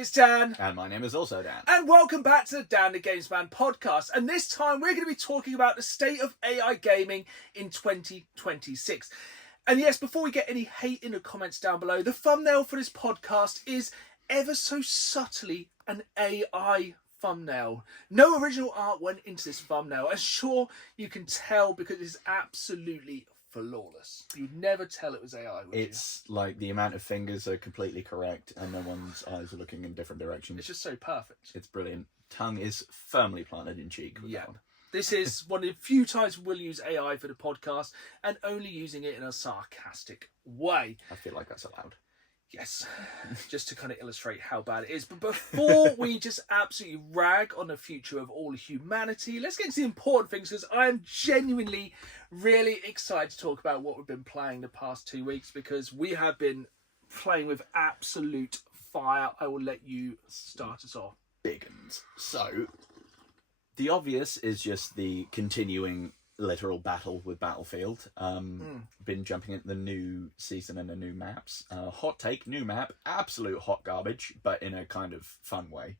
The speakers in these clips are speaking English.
is Dan. And my name is also Dan. And welcome back to the Dan the Games Man podcast. And this time we're going to be talking about the state of AI gaming in 2026. And yes, before we get any hate in the comments down below, the thumbnail for this podcast is ever so subtly an AI thumbnail. No original art went into this thumbnail. I'm sure you can tell because it's absolutely flawless. You'd never tell it was AI, would It's you? like the amount of fingers are completely correct and no one's eyes are looking in different directions. It's just so perfect. It's brilliant. Tongue is firmly planted in cheek. Yeah. This is one of the few times we'll use AI for the podcast and only using it in a sarcastic way. I feel like that's allowed. Yes, just to kind of illustrate how bad it is. But before we just absolutely rag on the future of all humanity, let's get to the important things because I am genuinely really excited to talk about what we've been playing the past 2 weeks because we have been playing with absolute fire. I will let you start us off. Big uns. So, the obvious is just the continuing literal battle with Battlefield. Been jumping into the new season and the new maps. Hot take, new map, absolute hot garbage, but in a kind of fun way.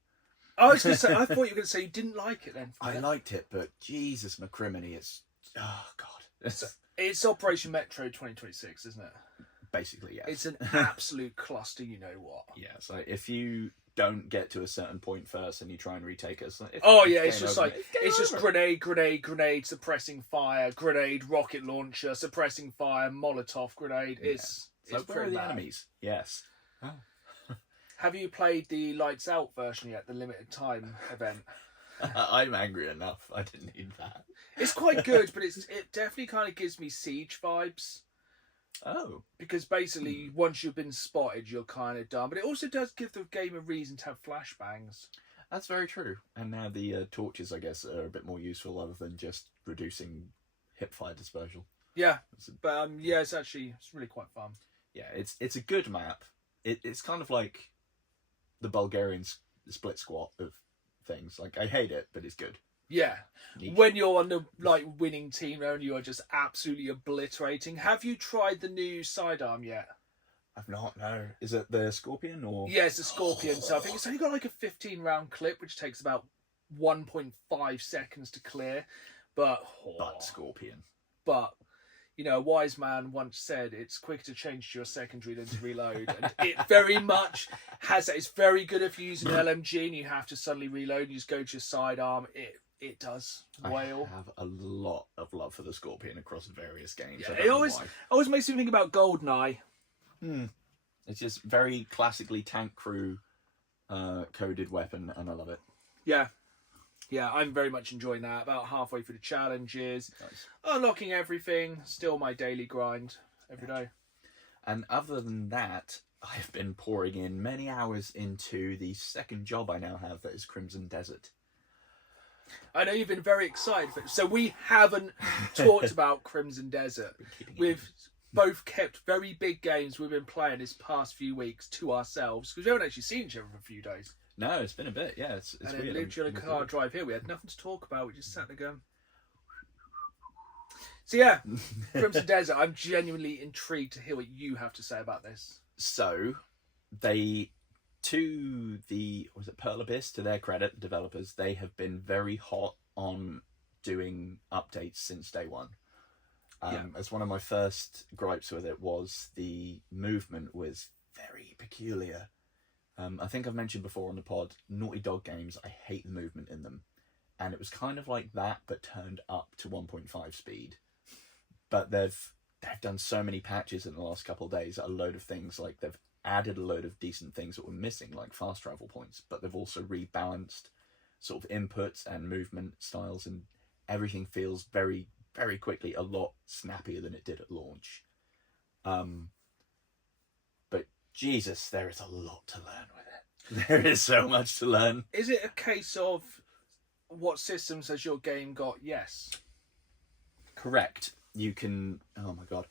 I was going to say, I thought you were going to say you didn't like it then. I liked it, but Jesus McCriminy, it's... Oh, God. It's Operation Metro 2026, isn't it? Basically, yes. It's an absolute cluster, you know what. Yeah, so if you don't get to a certain point first and you try and retake it, it's just like it's just grenade, suppressing fire, grenade, rocket launcher, suppressing fire, Molotov grenade. It's where are the bad. enemies? Yes. Have you played the Lights Out version yet? The limited time event. I'm angry enough. I didn't need that. It's quite good, but it definitely kind of gives me Siege vibes. Oh. Because basically, once you've been spotted, you're kind of done. But it also does give the game a reason to have flashbangs. That's very true. And now the torches, I guess, are a bit more useful other than just reducing hipfire dispersal. Yeah, but it's really quite fun. Yeah, it's a good map. It's kind of like the Bulgarian split squat of things. Like, I hate it, but it's good. Yeah, when you're on the winning team and you are just absolutely obliterating. Have you tried the new sidearm yet? I've not. No. Is it the Scorpion or? Yeah, it's a Scorpion. So I think it's only got like a 15-round clip, which takes about 1.5 seconds to clear. But Scorpion. But you know, a wise man once said it's quicker to change to your secondary than to reload, and it very much has that. It's very good if you're using an LMG and you have to suddenly reload. And you just go to your sidearm. It does wail. I have a lot of love for the Scorpion across various games. Yeah, it always makes me think about GoldenEye. It's just very classically tank crew coded weapon, and I love it. Yeah, I'm very much enjoying that. About halfway through the challenges, Nice. Unlocking everything. Still my daily grind every day. And other than that, I've been pouring in many hours into the second job I now have, that is Crimson Desert. I know you've been very excited for it. So we haven't talked about Crimson Desert. We've both kept very big games we've been playing this past few weeks to ourselves because we haven't actually seen each other for a few days. No, it's been a bit. Yeah, it's and weird. And literally on a car drive here, we had nothing to talk about. We just sat there going. So yeah, Crimson Desert. I'm genuinely intrigued to hear what you have to say about this. So, was it Pearl Abyss, to their credit, the developers, they have been very hot on doing updates since day one. As one of my first gripes with it was the movement was very peculiar. I think I've mentioned before on the pod, Naughty Dog games, I hate the movement in them. And it was kind of like that, but turned up to 1.5 speed. But they've done so many patches in the last couple of days, a load of things, like they've added a load of decent things that were missing, like fast travel points, but they've also rebalanced sort of inputs and movement styles, and everything feels very, very quickly a lot snappier than it did at launch. But Jesus, there is a lot to learn with it. There is so much to learn. Is it a case of what systems has your game got? Yes. Correct. You can, oh my god.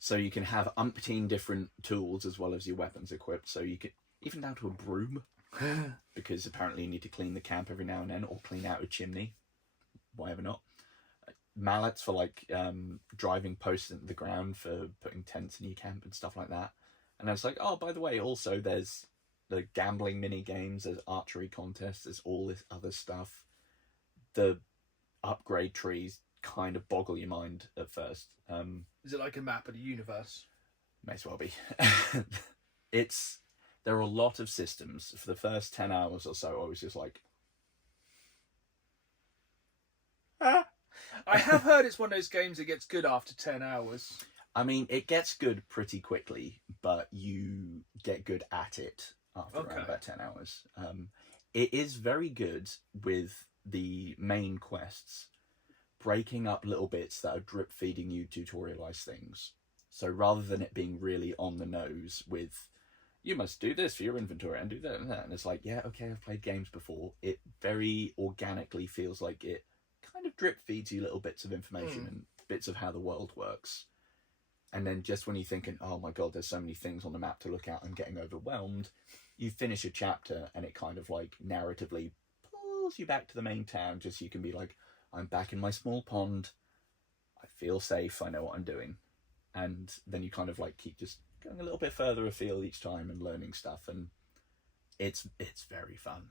So you can have umpteen different tools as well as your weapons equipped. So you can, even down to a broom, because apparently you need to clean the camp every now and then, or clean out a chimney, whatever not. Mallets for like driving posts into the ground for putting tents in your camp and stuff like that. And I was like, oh, by the way, also there's the gambling mini games, there's archery contests, there's all this other stuff. The upgrade trees kind of boggle your mind at first. Is it like a map of the universe? May as well be. There are a lot of systems. For the first 10 hours or so, I was just like, I have heard it's one of those games that gets good after 10 hours. I mean, it gets good pretty quickly, but you get good at it after around about 10 hours. It is very good with the main quests, breaking up little bits that are drip feeding you tutorialized things. So rather than it being really on the nose with, you must do this for your inventory and do that and that, and it's like, yeah, okay, I've played games before. It very organically feels like it kind of drip feeds you little bits of information and bits of how the world works. And then just when you're thinking, oh my god, there's so many things on the map to look at, I'm getting overwhelmed, you finish a chapter and it kind of like narratively pulls you back to the main town, just so you can be like, I'm back in my small pond, I feel safe, I know what I'm doing. And then you kind of like keep just going a little bit further afield each time and learning stuff, and it's very fun.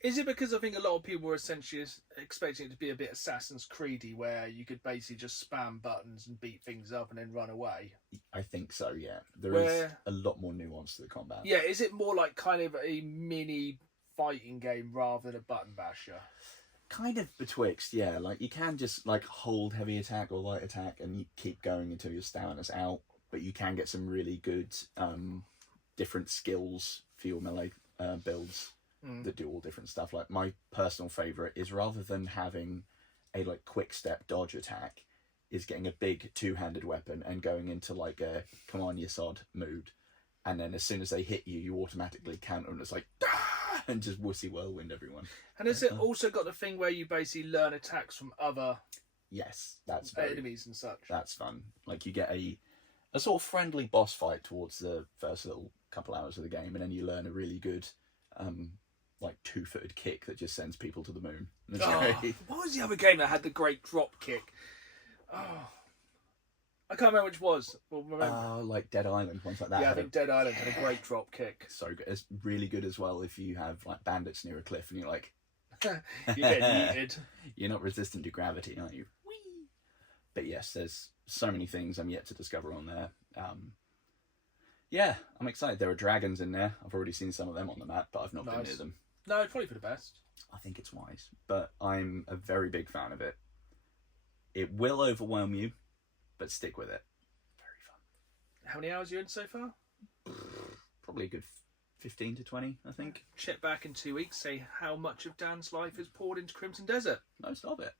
Is it because I think a lot of people were essentially expecting it to be a bit Assassin's Creedy, where you could basically just spam buttons and beat things up and then run away? I think so, yeah. There is a lot more nuance to the combat. Yeah, is it more like kind of a mini fighting game rather than a button basher? Kind of betwixt, yeah. Like, you can just like hold heavy attack or light attack and you keep going until your stamina's out, but you can get some really good different skills for your melee builds that do all different stuff. Like, my personal favourite is, rather than having a like quick step dodge attack, is getting a big two-handed weapon and going into like a come on you sod mood, and then as soon as they hit you, you automatically counter and it's like and just wussy whirlwind everyone. And has it also got the thing where you basically learn attacks from other that's enemies and such? That's fun. Like, you get a sort of friendly boss fight towards the first little couple hours of the game, and then you learn a really good like two-footed kick that just sends people to the moon. What was the other game that had the great drop kick? Oh, I can't remember which it was. Like Dead Island, ones like that. Yeah, I think Dead Island had a great drop kick. So good. It's really good as well if you have like bandits near a cliff and you're like, you get yeeted. You're not resistant to gravity, are you? Whee! But yes, there's so many things I'm yet to discover on there. Yeah, I'm excited. There are dragons in there. I've already seen some of them on the map, but I've not been near them. No, probably for the best. I think it's wise, but I'm a very big fan of it. It will overwhelm you, but stick with it. Very fun. How many hours are you in so far? Probably a good 15 to 20, I think. Check back in 2 weeks, say how much of Dan's life is poured into Crimson Desert. Most of it.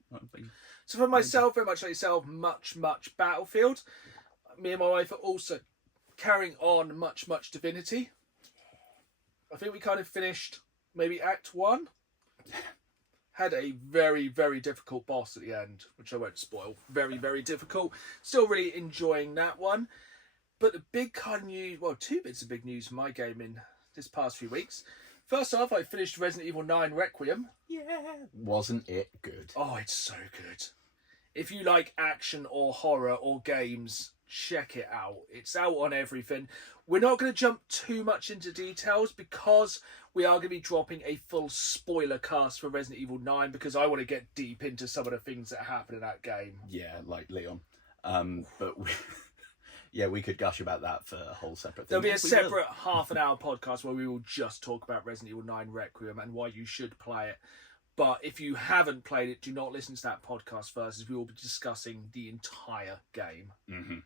So for myself, very much like yourself, much Battlefield. Me and my wife are also carrying on much Divinity. I think we kind of finished maybe Act 1. Had a very difficult boss at the end, which I won't spoil. Very difficult. Still really enjoying that one. But the big kind of news, well, two bits of big news for my game in this past few weeks. First off, I finished Resident Evil 9 Requiem. Yeah. Wasn't it good? Oh, it's so good. If you like action or horror or games, check it out. It's out on everything. We're not going to jump too much into details because we are going to be dropping a full spoiler cast for Resident Evil 9 because I want to get deep into some of the things that happen in that game. Yeah, like Leon. But we could gush about that for a whole separate thing. There'll be a separate half an hour podcast where we will just talk about Resident Evil 9 Requiem and why you should play it. But if you haven't played it, do not listen to that podcast first, as we will be discussing the entire game. Mm-hmm.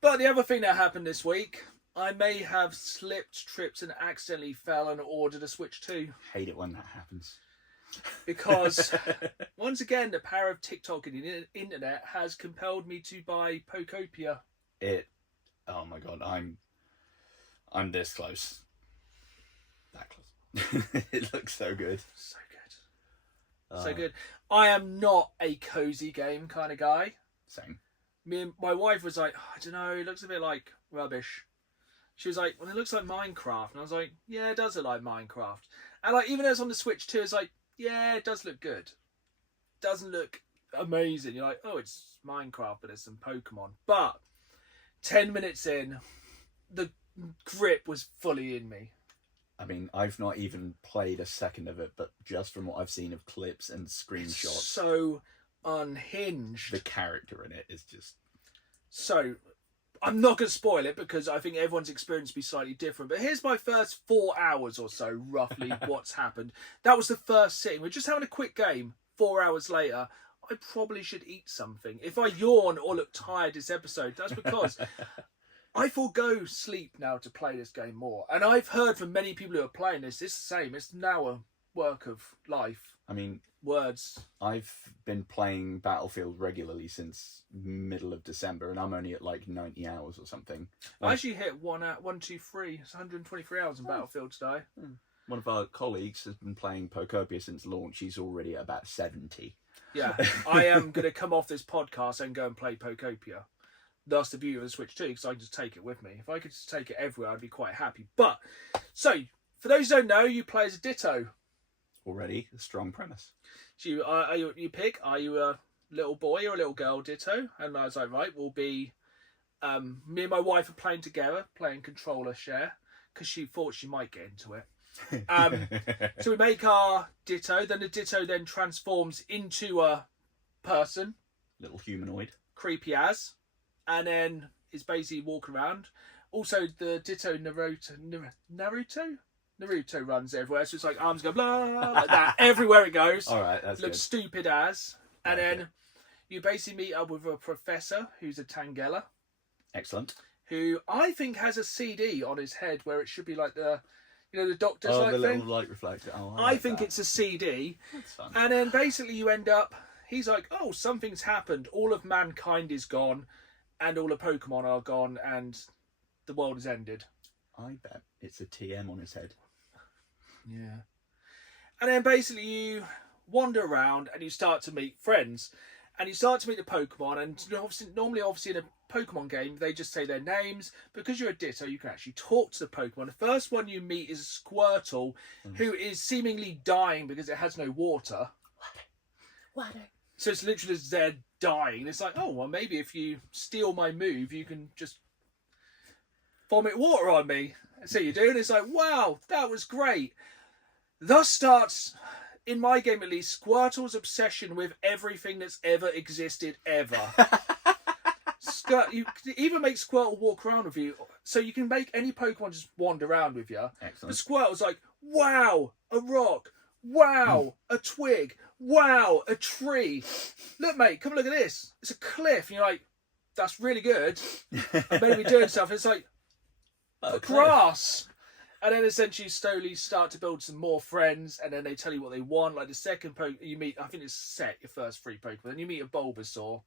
But the other thing that happened this week, I may have slipped, tripped, and accidentally fell and ordered a Switch 2. Hate it when that happens. Because, once again, the power of TikTok and the internet has compelled me to buy Pokopia. Oh my god, I'm this close. That close. It looks so good. So good. So good. I am not a cozy game kind of guy. Same. My wife was like, I don't know, it looks a bit like rubbish. She was like, well, it looks like Minecraft. And I was like, yeah, it does look like Minecraft. And like, even though it's on the Switch 2, it's like, yeah, it does look good. Doesn't look amazing. You're like, oh, it's Minecraft, but there's some Pokemon. But 10 minutes in, the grip was fully in me. I mean, I've not even played a second of it, but just from what I've seen of clips and screenshots, so unhinged. the character in it is just... So, I'm not going to spoil it because I think everyone's experience will be slightly different. But here's my first 4 hours or so, roughly, what's happened. That was the first sitting. We're just having a quick game. 4 hours later, I probably should eat something. If I yawn or look tired this episode, that's because I forego sleep now to play this game more. And I've heard from many people who are playing this, it's the same. It's now a work of life. I mean... Words. I've been playing Battlefield regularly since middle of December, and I'm only at like 90 hours or something. I actually hit 123. It's 123 hours in Battlefield today. One of our colleagues has been playing Pokopia since launch. He's already at about 70. Yeah, I am going to come off this podcast and go and play Pokopia. That's the beauty of the Switch 2, because I can just take it with me. If I could just take it everywhere, I'd be quite happy. But, so, for those who don't know, you play as a Ditto. Already a strong premise. So you pick, are you a little boy or a little girl Ditto? And I was like, right, we'll be... me and my wife are playing together, playing controller share, because she thought she might get into it. So we make our Ditto, then the Ditto then transforms into a person. Little humanoid. Creepy as. And then is basically walking around. Also, the Ditto Naruto runs everywhere, so it's like arms go blah, like that, everywhere it goes. All right, that's looks good. stupid as. And then you basically meet up with a professor who's a Tangela. Excellent. Who I think has a CD on his head where it should be like the doctor's the thing. little light reflector. Oh, I think it's a CD. That's fun. And then basically you end up, he's like, oh, something's happened. All of mankind is gone, and all the Pokemon are gone, and the world has ended. I bet it's a TM on his head. Yeah. And then basically you wander around and you start to meet friends. And you start to meet the Pokemon. And normally in a Pokemon game, they just say their names. Because you're a Ditto, you can actually talk to the Pokemon. The first one you meet is a Squirtle, who is seemingly dying because it has no water. Water. So it's literally just there dying. It's like, oh, well, maybe if you steal my move, you can just vomit water on me. So you do, and it's like, wow, that was great. Thus starts, in my game at least, Squirtle's obsession with everything that's ever existed ever. You can even make Squirtle walk around with you, so you can make any Pokemon just wander around with you. Excellent. But Squirtle's like, wow, a rock. Wow, a twig. Wow, a tree. Look, mate, come look at this. It's a cliff. And you're like, that's really good. I better be doing stuff. It's like, grass. And then essentially slowly start to build some more friends, and then they tell you what they want. Like the second you meet, I think it's set, your first 3 Pokemon, then you meet a Bulbasaur.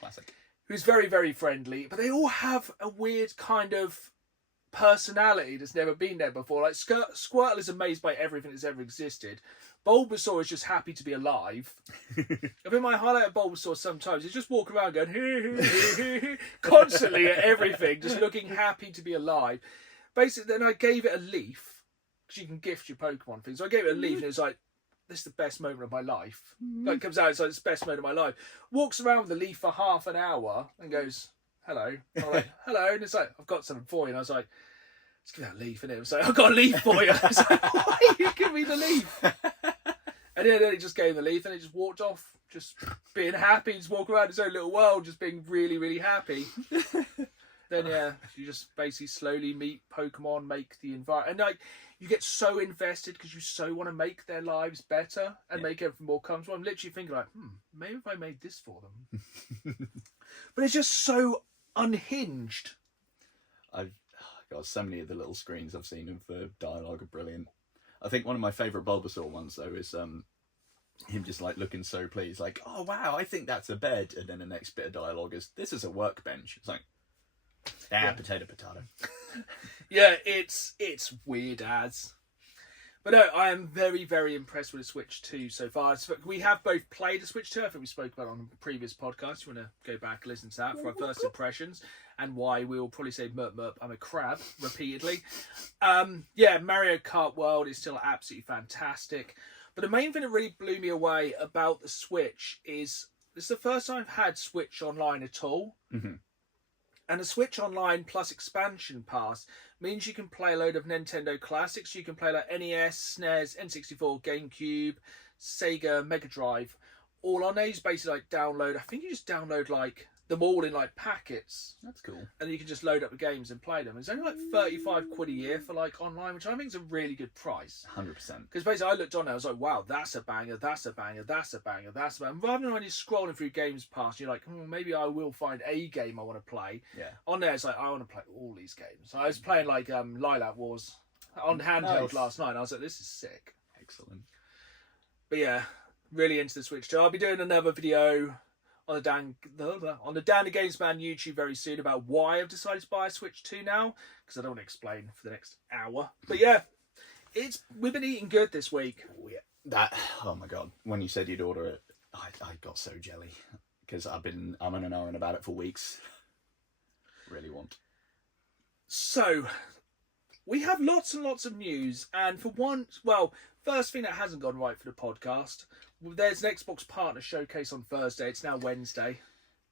Classic. Who's very, very friendly, but they all have a weird kind of personality that's never been there before. Like Squirtle is amazed by everything that's ever existed. Bulbasaur is just happy to be alive. I think my highlight of Bulbasaur sometimes is just walking around going constantly at everything, just looking happy to be alive. Basically, then I gave it a leaf, because you can gift your Pokemon things. So I gave it a leaf, and it was like, this is the best moment of my life. Like, it comes out, it's like, it's the best moment of my life. Walks around with the leaf for half an hour and goes, hello. I'm like, hello. And it's like, I've got something for you. And I was like, let's give that leaf. And it was like, I've got a leaf for you. I was like, why you give me the leaf? And then it just gave the leaf, and it just walked off, just being happy, just walking around its own little world, just being really, really happy. Then you just basically slowly meet Pokemon, make the environment, and like you get so invested because you so want to make their lives better and make everything more comfortable. I'm literally thinking like, maybe if I made this for them. But it's just so unhinged. I've got so many of the little screens I've seen of the dialogue are brilliant. I think one of my favourite Bulbasaur ones though is him just like looking so pleased, like, oh wow, I think that's a bed, and then the next bit of dialogue is, this is a workbench. It's like, potato. Yeah, it's weird as. But no, I am very, very impressed with the Switch 2 so far. We have both played the Switch 2. I think we spoke about it on a previous podcast. You want to go back and listen to that for our first impressions and why we will probably say merp, I'm a crab repeatedly. Mario Kart World is still absolutely fantastic. But the main thing that really blew me away about the Switch is this is the first time I've had Switch Online at all. Mm-hmm. And the Switch Online Plus expansion pass means you can play a load of Nintendo classics. You can play like NES, SNES, N64, GameCube, Sega, Mega Drive, all on there. You just basically like download. I think you just download like them all in like packets. That's cool. And you can just load up the games and play them. It's only like 35 quid a year for like online, which I think is a really good price. 100%. Because basically I looked on there, I was like, wow, that's a banger, that's a banger, that's a banger, that's a banger. Rather than when you're scrolling through Games Pass, you're like, maybe I will find a game I want to play. Yeah. On there, it's like, I want to play all these games. I was playing like Lilac Wars on handheld last night, and I was like, this is sick. Excellent. But yeah, really into the Switch too. I'll be doing another video on the Dan the Games Man YouTube very soon about why I've decided to buy a Switch 2 now, because I don't want to explain for the next hour. But yeah, we've been eating good this week. Oh, yeah. Oh my god! When you said you'd order it, I got so jelly because I'm on an hour and about it for weeks. Really want. So we have lots and lots of news, and for one, first thing that hasn't gone right for the podcast. There's an Xbox Partner Showcase on Thursday. It's now Wednesday.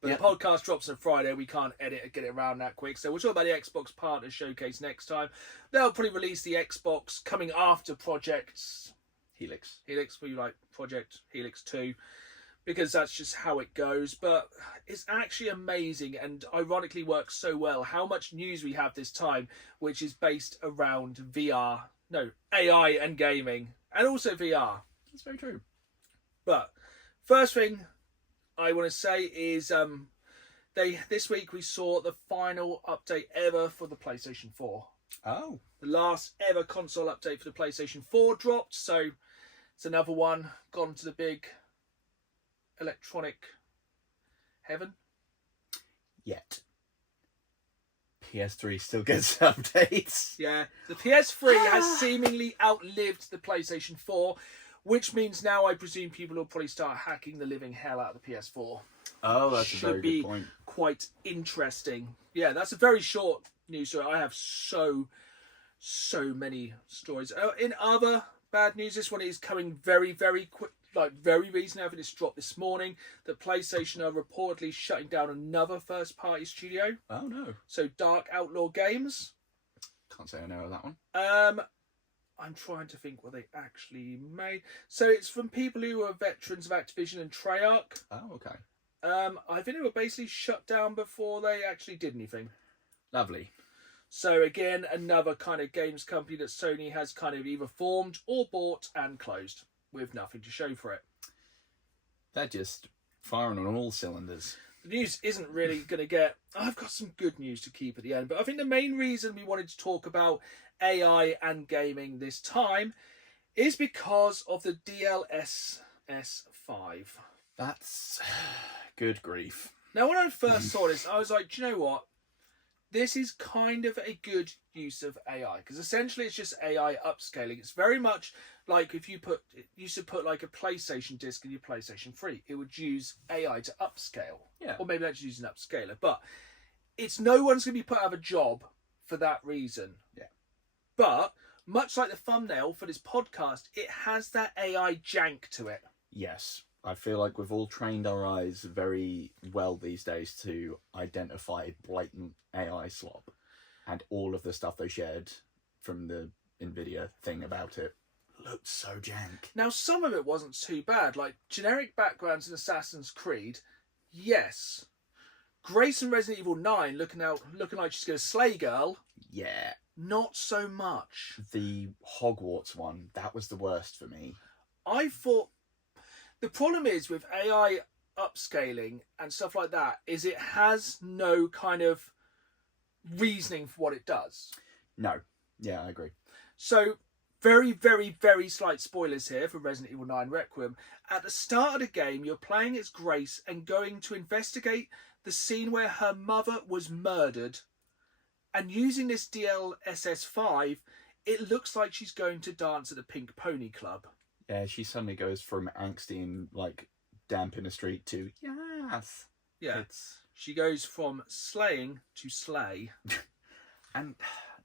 But the podcast drops on Friday. We can't edit and get it around that quick. So we'll talk about the Xbox Partner Showcase next time. They'll probably release the Xbox coming after Project Helix. We like Project Helix 2. Because that's just how it goes. But it's actually amazing and ironically works so well how much news we have this time, which is based around AI and gaming. And also VR. That's very true. But first thing I want to say is this week we saw the final update ever for the PlayStation 4. Oh. The last ever console update for the PlayStation 4 dropped, so it's another one gone to the big electronic heaven. Yet. PS3 still gets updates. Yeah, the PS3 has seemingly outlived the PlayStation 4. Which means now I presume people will probably start hacking the living hell out of the PS4. Oh, that's a very good point. Quite interesting. Yeah, that's a very short news story. I have so many stories. In other bad news, this one is coming very, very quick, like very recently. I think it's dropped this morning that PlayStation are reportedly shutting down another first-party studio. Oh no! So Dark Outlaw Games. Can't say I know of that one. I'm trying to think what they actually made. So it's from people who are veterans of Activision and Treyarch. Oh, okay. I think they were basically shut down before they actually did anything. Lovely. So again, another kind of games company that Sony has kind of either formed or bought and closed with nothing to show for it. They're just firing on all cylinders. The news isn't really going to get... I've got some good news to keep at the end, but I think the main reason we wanted to talk about AI and gaming this time is because of the DLSS 5. That's good grief. Now, when I first saw this, I was like, do you know what? This is kind of a good use of AI, because essentially it's just AI upscaling. It's very much like if you used to put like a PlayStation disc in your PlayStation 3, it would use AI to upscale. Yeah. Or maybe that's using an upscaler. But it's no one's going to be put out of a job for that reason. Yeah. But much like the thumbnail for this podcast, it has that AI jank to it. Yes. I feel like we've all trained our eyes very well these days to identify blatant AI slop. And all of the stuff they shared from the NVIDIA thing about it looked so jank. Now, some of it wasn't too bad. Like, generic backgrounds in Assassin's Creed, yes. Grace in Resident Evil 9 looking like she's going to slay girl. Yeah. Not so much. The Hogwarts one, that was the worst for me. I thought... The problem is with AI upscaling and stuff like that is it has no kind of reasoning for what it does. No. Yeah, I agree. So, very, very, very slight spoilers here for Resident Evil 9 Requiem. At the start of the game, you're playing as Grace and going to investigate the scene where her mother was murdered. And using this DLSS 5, it looks like she's going to dance at the Pink Pony Club. Yeah, she suddenly goes from angsty and like damp in the street to yes. Yeah, she goes from slaying to slay. And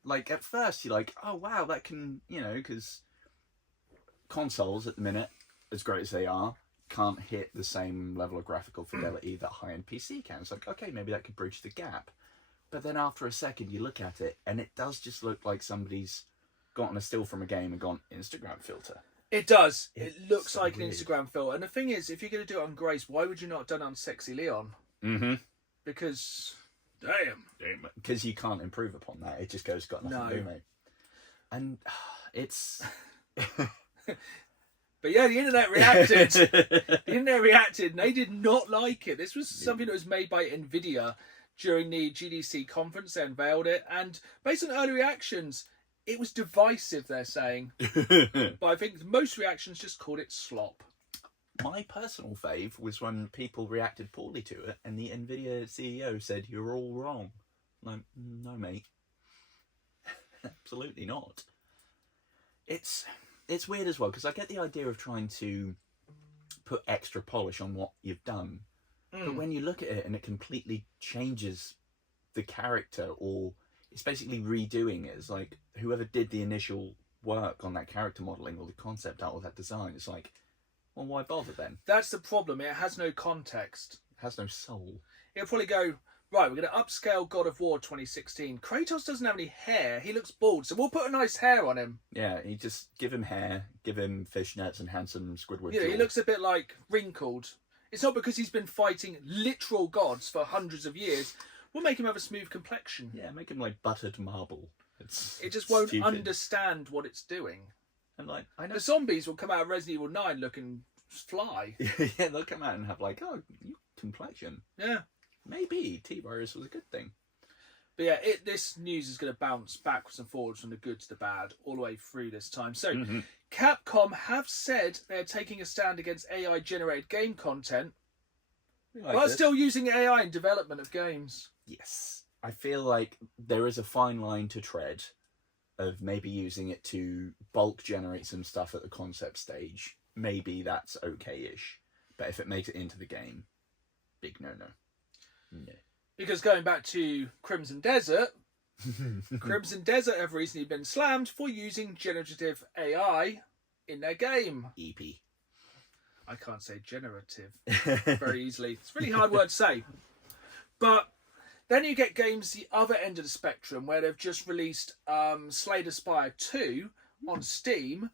like at first you're like, oh wow, that can, because consoles at the minute, as great as they are, can't hit the same level of graphical fidelity that high-end PC can. It's like, okay, maybe that could bridge the gap. But then after a second, you look at it, and it does just look like somebody's gotten a still from a game and gone Instagram filter. It does. It's It looks so like an weird. Instagram filter. And the thing is, if you're going to do it on Grace, why would you not have done it on Sexy Leon? Mm-hmm. Because, damn. Because you can't improve upon that. It just goes, got nothing to do, mate. And it's... But yeah, the internet reacted. The internet reacted, and they did not like it. This was something that was made by NVIDIA during the GDC conference. They unveiled it, and based on early reactions, it was divisive, they're saying. But I think most reactions just called it slop. My personal fave was when people reacted poorly to it, and the NVIDIA CEO said, "You're all wrong." I'm like, no, mate. Absolutely not. It's weird as well, because I get the idea of trying to put extra polish on what you've done. But when you look at it and it completely changes the character, or it's basically redoing it, it's like whoever did the initial work on that character modelling or the concept art or that design, it's like, well, why bother then? That's the problem. It has no context. It has no soul. It'll probably go, right, we're going to upscale God of War 2016. Kratos doesn't have any hair. He looks bald, so we'll put a nice hair on him. Yeah, you just give him hair, give him fishnets and handsome Squidward. You know, he jaw. looks a bit like wrinkled. It's not because he's been fighting literal gods for hundreds of years. We'll make him have a smooth complexion. Yeah, make him like buttered marble. It just won't stupid. understand what it's doing. And like, I know. The zombies will come out of Resident Evil 9 looking fly. Yeah, they'll come out and have like, oh, you complexion. Yeah. Maybe T-virus was a good thing. But yeah, this news is going to bounce backwards and forwards from the good to the bad all the way through this time. So, Capcom have said they're taking a stand against AI-generated game content, while still using AI in development of games. Yes. I feel like there is a fine line to tread of maybe using it to bulk generate some stuff at the concept stage. Maybe that's okay-ish. But if it makes it into the game, big no-no. No. Because going back to Crimson Desert, Crimson Desert have recently been slammed for using generative AI in their game. EP. I can't say generative very easily. It's a really hard word to say. But then you get games the other end of the spectrum where they've just released Slay the Spire 2 on Steam,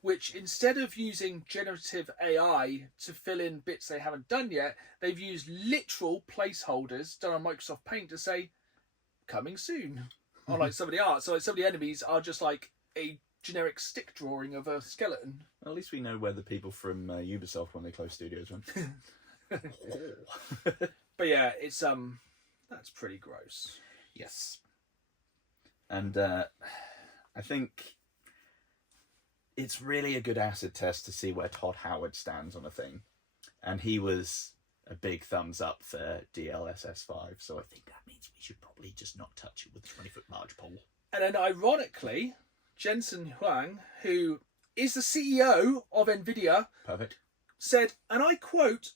which instead of using generative AI to fill in bits they haven't done yet, they've used literal placeholders done on Microsoft Paint to say, coming soon. Or like some of the art. So like some of the enemies are just like a generic stick drawing of a skeleton. At least we know where the people from Ubisoft when they closed studios went. But yeah, it's that's pretty gross. Yes. And I think it's really a good acid test to see where Todd Howard stands on a thing. And he was a big thumbs up for DLSS 5, so I think that means we should probably just not touch it with a 20-foot large pole. And then ironically, Jensen Huang, who is the CEO of NVIDIA, Perfect. said, and I quote,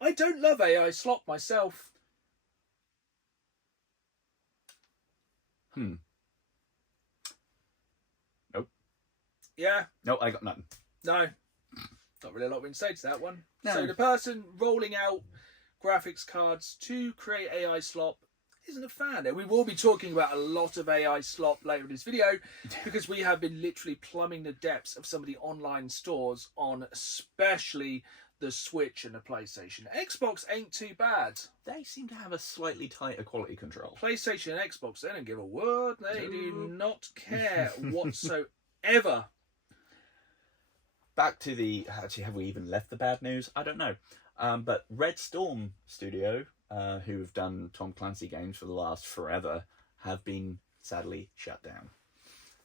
"I don't love AI slop myself." Nope. Yeah. No, I got nothing. No. Not really a lot we can say to that one. No. So the person rolling out graphics cards to create AI slop isn't a fan. And we will be talking about a lot of AI slop later in this video because we have been literally plumbing the depths of some of the online stores on especially the Switch and the PlayStation. Xbox ain't too bad. They seem to have a slightly tighter quality control. PlayStation and Xbox, they don't give a word. They do not care whatsoever. Back to the... Actually, have we even left the bad news? I don't know. But Red Storm Studio, who have done Tom Clancy games for the last forever, have been sadly shut down.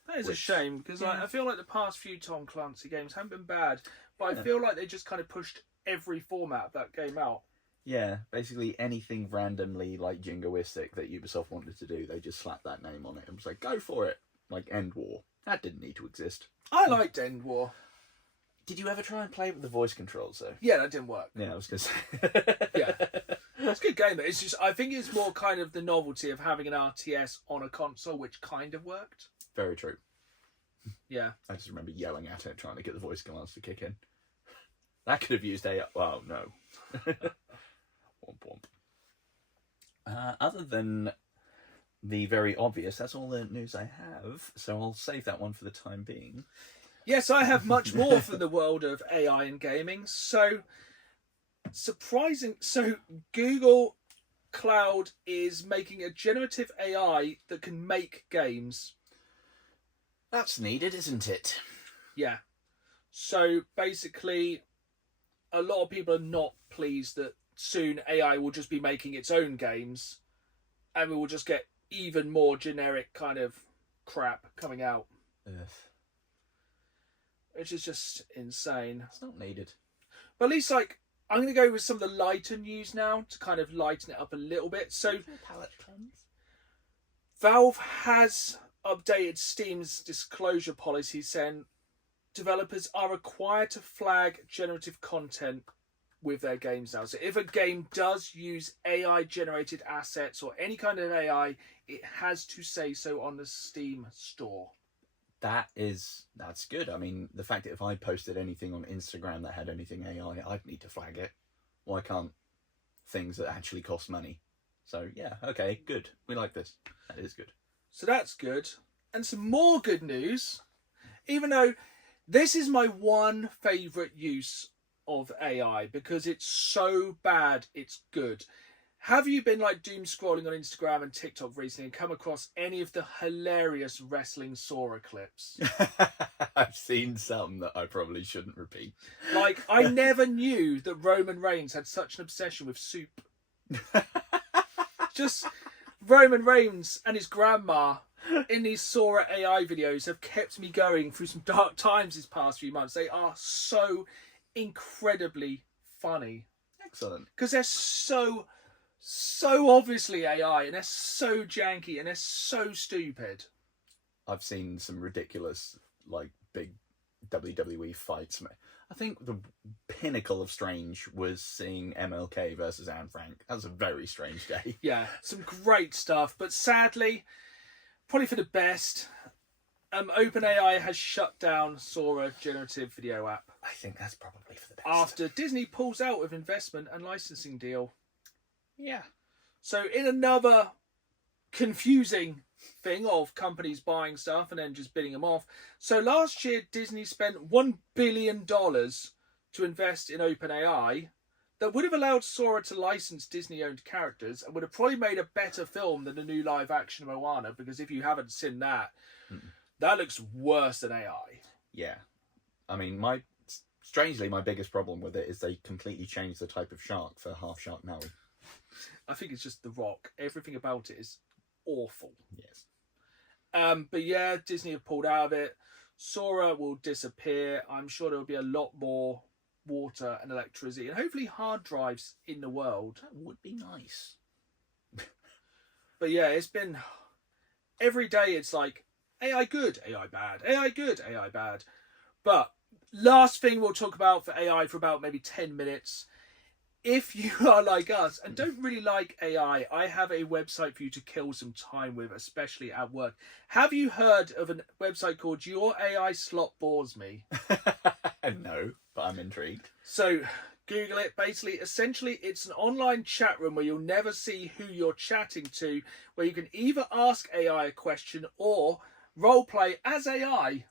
That is a shame because I feel like the past few Tom Clancy games haven't been bad, but I feel like they just kind of pushed every format of that game out. Yeah, basically anything randomly like jingoistic that Ubisoft wanted to do, they just slapped that name on it and was like, go for it. Like End War. That didn't need to exist. I liked End War. Did you ever try and play with the voice controls though? Yeah, that didn't work. Yeah, I was going to say. Yeah. It's a good game, but it's just, I think it's more kind of the novelty of having an RTS on a console, which kind of worked. Very true. Yeah. I just remember yelling at it, trying to get the voice commands to kick in. That could have used AI. Well, no. Womp womp. Other than the very obvious, that's all the news I have, so I'll save that one for the time being. Yes, I have much more from the world of AI and gaming. So, Google Cloud is making a generative AI that can make games. That's needed, isn't it? Yeah. So basically, a lot of people are not pleased that soon AI will just be making its own games, and we will just get even more generic kind of crap coming out, Ugh. which is just insane. It's not needed. But at least, like, I'm going to go with some of the lighter news now to kind of lighten it up a little bit. So, Palette cleanse. Valve has updated Steam's disclosure policy saying developers are required to flag generative content with their games now. So if a game does use AI generated assets or any kind of AI, it has to say so on the Steam store. That's good. I mean, the fact that if I posted anything on Instagram that had anything AI, I'd need to flag it. Why can't things that actually cost money? So yeah, okay, good. We like this. That is good. So that's good. And some more good news, even though this is my one favourite use of AI because it's so bad it's good. Have you been like doom scrolling on Instagram and TikTok recently and come across any of the hilarious wrestling Sora clips? I've seen some that I probably shouldn't repeat. Like, I never knew that Roman Reigns had such an obsession with soup. Just Roman Reigns and his grandma in these Sora AI videos have kept me going through some dark times these past few months. They are so incredibly funny. Excellent. Because they're so obviously AI and they're so janky and they're so stupid. I've seen some ridiculous, like, big WWE fights. I think the pinnacle of strange was seeing MLK versus Anne Frank. That was a very strange day. Yeah, some great stuff. But sadly, probably for the best, OpenAI has shut down Sora generative video app. I think that's probably for the best. After Disney pulls out of investment and licensing deal. Yeah. So in another confusing thing of companies buying stuff and then just bidding them off. So last year, Disney spent $1 billion to invest in OpenAI that would have allowed Sora to license Disney-owned characters and would have probably made a better film than the new live-action Moana, because if you haven't seen that, that looks worse than AI. Yeah. I mean, strangely, my biggest problem with it is they completely changed the type of shark for Half Shark Maui. I think it's just The Rock. Everything about it is awful. Yes. But yeah, Disney have pulled out of it. Sora will disappear. I'm sure there will be a lot more water and electricity and hopefully hard drives in the world. That would be nice. But yeah, it's been... Every day it's like, AI good, AI bad, AI good, AI bad. But last thing we'll talk about for AI for about maybe 10 minutes. If you are like us and don't really like AI, I have a website for you to kill some time with, especially at work. Have you heard of a website called Your AI Slot Bores Me? No, but I'm intrigued. So Google it. Basically, essentially, it's an online chat room where you'll never see who you're chatting to, where you can either ask AI a question or roleplay as AI.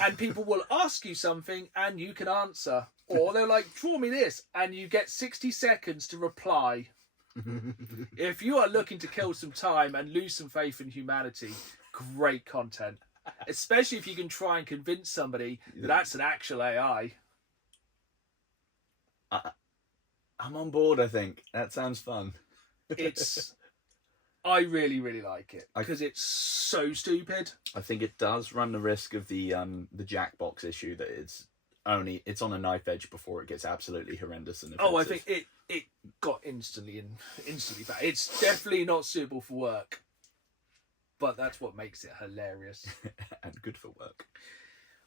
And people will ask you something and you can answer. Or they're like, draw me this, and you get 60 seconds to reply. If you are looking to kill some time and lose some faith in humanity, great content. Especially if you can try and convince somebody that that's an actual AI. I'm on board, I think. That sounds fun. I really, really like it because it's so stupid. I think it does run the risk of the Jackbox issue that it's on a knife edge before it gets absolutely horrendous and offensive. Oh, I think it got instantly bad. It's definitely not suitable for work, but that's what makes it hilarious and good for work.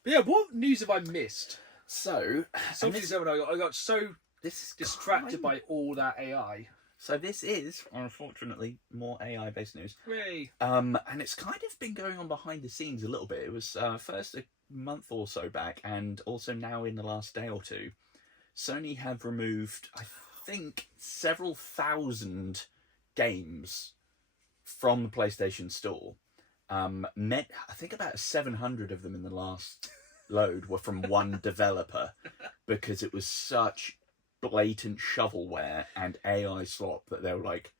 But yeah, what news have I missed? So, I got so distracted by all that AI. So this is, unfortunately, more AI-based news. Hooray. And it's kind of been going on behind the scenes a little bit. It was first a month or so back, and also now in the last day or two. Sony have removed, I think, several thousand games from the PlayStation Store. I think about 700 of them in the last load were from one developer, because it was such blatant shovelware and AI slop that they were like,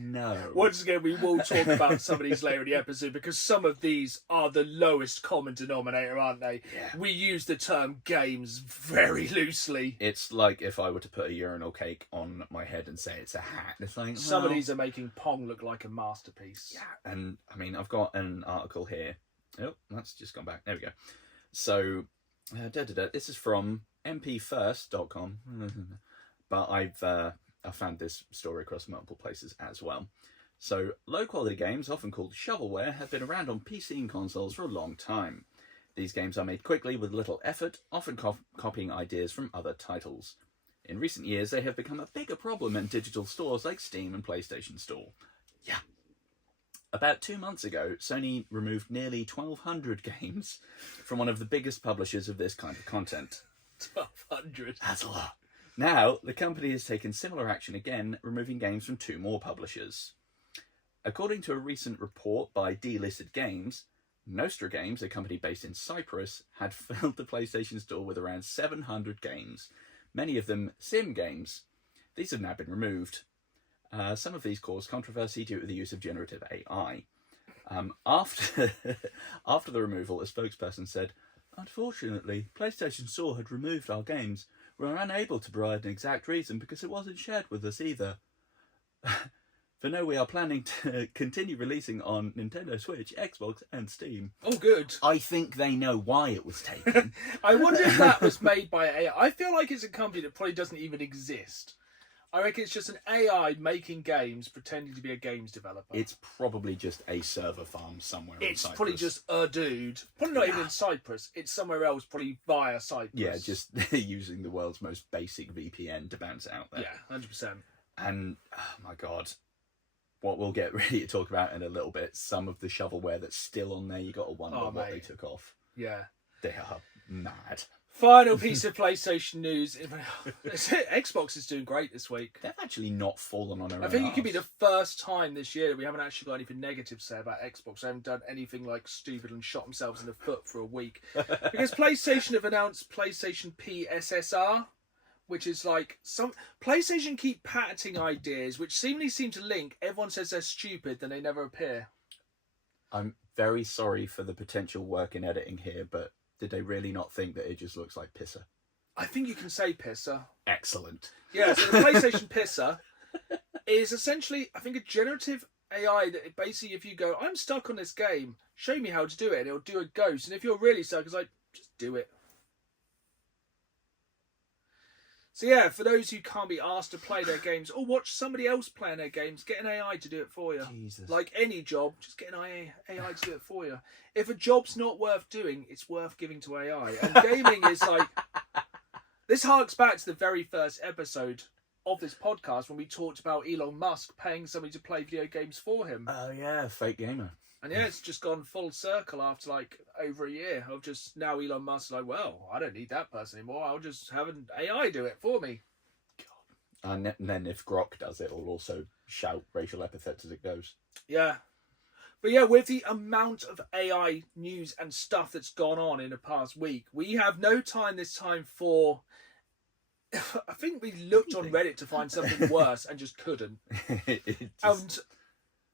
no. Once again, we will talk about some of these later in the episode, because some of these are the lowest common denominator, aren't they? Yeah. We use the term games very loosely. It's like if I were to put a urinal cake on my head and say it's a hat. It's like, Some of these are making Pong look like a masterpiece. Yeah, and I mean, I've got an article here. Oh, that's just gone back. There we go. So, this is from mpfirst.com, but I found this story across multiple places as well. So, low-quality games, often called shovelware, have been around on PC and consoles for a long time. These games are made quickly with little effort, often copying ideas from other titles. In recent years, they have become a bigger problem in digital stores like Steam and PlayStation Store. Yeah. About 2 months ago, Sony removed nearly 1,200 games from one of the biggest publishers of this kind of content. 1,200. That's a lot. Now, the company has taken similar action again, removing games from 2 more publishers. According to a recent report by Delisted Games, Nostra Games, a company based in Cyprus, had filled the PlayStation Store with around 700 games, many of them sim games. These have now been removed. Some of these caused controversy due to the use of generative AI. After the removal, a spokesperson said, "Unfortunately, PlayStation Store had removed our games. We were unable to provide an exact reason because it wasn't shared with us either. For now, we are planning to continue releasing on Nintendo Switch, Xbox, and Steam." Oh, good. I think they know why it was taken. I wonder if that was made by AI. I feel like it's a company that probably doesn't even exist. I reckon it's just an AI making games, pretending to be a games developer. It's probably just a server farm somewhere in It's Cyprus. probably just a dude. Probably not even in Cyprus. It's somewhere else, probably via Cyprus. Yeah, just using the world's most basic VPN to bounce it out there. Yeah, 100%. And, oh my God, what we'll get ready to talk about in a little bit, some of the shovelware that's still on there, you got to wonder what they took off. Yeah. They are mad. Final piece of PlayStation news. Xbox is doing great this week. They've actually not fallen on their own I think it could be arse. the first time this year that we haven't actually got anything negative to say about Xbox. They haven't done anything like stupid and shot themselves in the foot for a week. Because PlayStation have announced PlayStation PSSR, which is like some... PlayStation keep patenting ideas which seem to link. Everyone says they're stupid, then they never appear. I'm very sorry for the potential work in editing here, but did they really not think that it just looks like pisser? I think you can say pisser. Excellent. Yeah, so the PlayStation pisser is essentially, I think, a generative AI that basically, if you go, I'm stuck on this game, show me how to do it, and it'll do a ghost. And if you're really stuck, it's like, just do it. So yeah, for those who can't be asked to play their games or watch somebody else playing their games, get an AI to do it for you. Jesus. Like any job, just get an AI to do it for you. If a job's not worth doing, it's worth giving to AI. And gaming is like... This harks back to the very first episode of this podcast when we talked about Elon Musk paying somebody to play video games for him. Oh yeah, fake gamer. And yeah, it's just gone full circle after like over a year of just now Elon Musk's like, well, I don't need that person anymore. I'll just have an AI do it for me. God. And then if Grok does it, it'll also shout racial epithets as it goes. Yeah. But yeah, with the amount of AI news and stuff that's gone on in the past week, we have no time this time for... I think we looked on Reddit to find something worse and just couldn't. And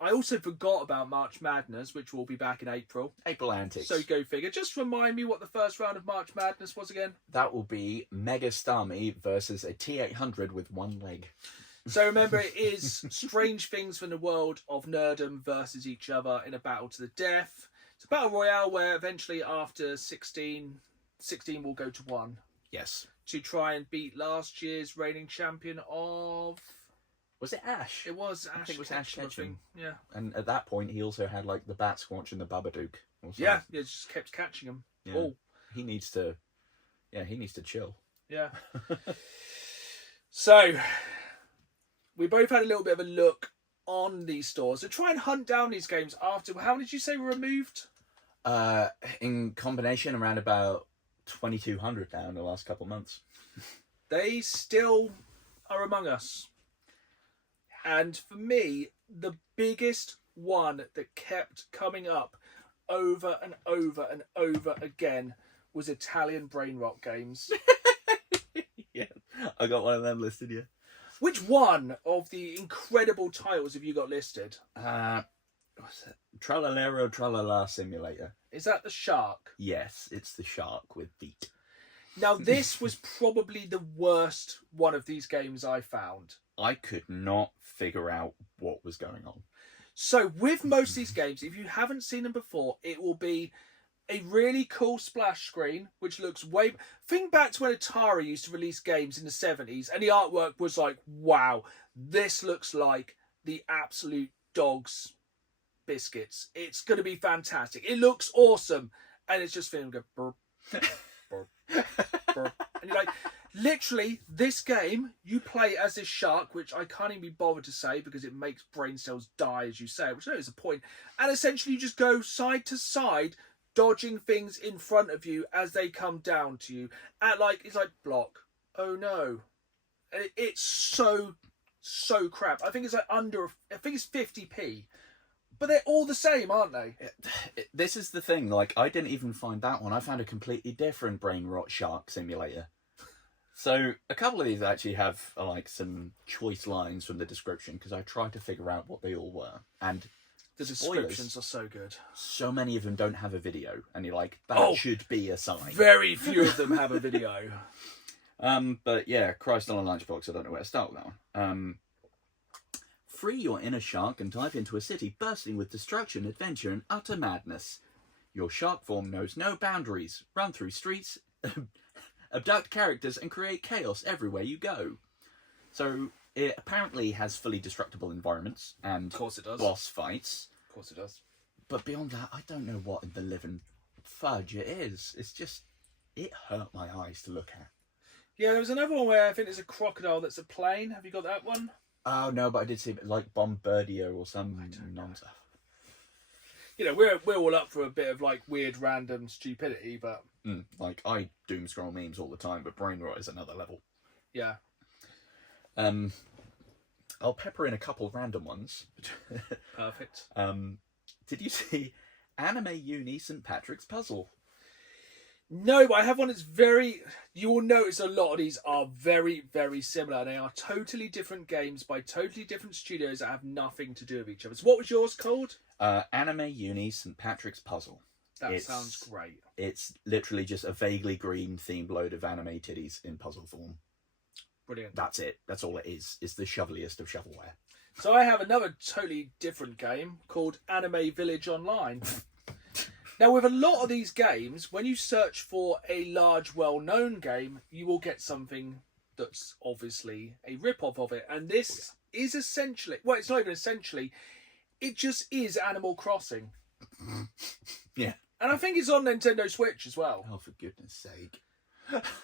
I also forgot about March Madness, which will be back in April. April antics. So go figure. Just remind me what the first round of March Madness was again. That will be Mega Starmie versus a T800 with one leg. So remember, it is strange things from the world of nerdom versus each other in a battle to the death. It's a battle royale where eventually after 16 will go to 1. Yes. To try and beat last year's reigning champion of... Was it Ash? It was Ash. I think it was Ash Ketchum. Yeah. And at that point, he also had like the Bat Squatch and the Babadook. Also. Yeah, it just kept catching him. Yeah. Oh. He needs to chill. Yeah. So, we both had a little bit of a look on these stores. So try and hunt down these games after... How did you say were removed? In combination, around about 2,200 now in the last couple of months. They still are among us. And for me, the biggest one that kept coming up over and over and over again was Italian brain rot games. Yeah, I got one of them listed. Yeah. Which one of the incredible titles have you got listed? What's it? Tralalero Tralala Simulator. Is that the shark? Yes, it's the shark with feet. Now, this was probably the worst one of these games I found. I could not figure out what was going on. So, with most of these games, if you haven't seen them before, it will be a really cool splash screen, which looks way... Think back to when Atari used to release games in the 70s, and the artwork was like, wow, this looks like the absolute dog's biscuits. It's going to be fantastic. It looks awesome. And it's just feeling go... Burp, burp, burp. And you're like... Literally, this game, you play as this shark, which I can't even be bothered to say because it makes brain cells die as you say, which I know is the point. And essentially, you just go side to side, dodging things in front of you as they come down to you. It's like block. Oh no, it's so crap. I think it's like I think it's 50p, but they're all the same, aren't they? This is the thing. Like, I didn't even find that one. I found a completely different brain rot shark simulator. So a couple of these actually have like some choice lines from the description because I tried to figure out what they all were. And the descriptions are so good. So many of them don't have a video, and you're like, that should be a sign. Very few of them have a video. But yeah, Christ on a lunchbox. I don't know where to start with that one. Free your inner shark and dive into a city bursting with destruction, adventure, and utter madness. Your shark form knows no boundaries. Run through streets. Abduct characters and create chaos everywhere you go. So it apparently has fully destructible environments and of course it does. Boss fights. Of course it does. But beyond that, I don't know what in the living fudge it is. It's just, it hurt my eyes to look at. Yeah, there was another one where I think there's a crocodile that's a plane. Have you got that one? Oh no, but I did see it like Bombardier or some nonsense. You know, we're all up for a bit of like weird random stupidity, but like I doom scroll memes all the time, but brain rot is another level. Yeah. I'll pepper in a couple random ones. Perfect. Did you see Anime Uni St. Patrick's Puzzle? No, but I have one that's very... You will notice a lot of these are very, very similar. They are totally different games by totally different studios that have nothing to do with each other. So what was yours called? Anime Uni St. Patrick's Puzzle. That sounds great. It's literally just a vaguely green themed load of anime titties in puzzle form. Brilliant. That's it. That's all it is. It's the shoveliest of shovelware. So I have another totally different game called Anime Village Online. Now, with a lot of these games, when you search for a large, well-known game, you will get something that's obviously a rip-off of it. And this is essentially... Well, it's not even essentially. It just is Animal Crossing. Yeah. And I think it's on Nintendo Switch as well. Oh, for goodness sake.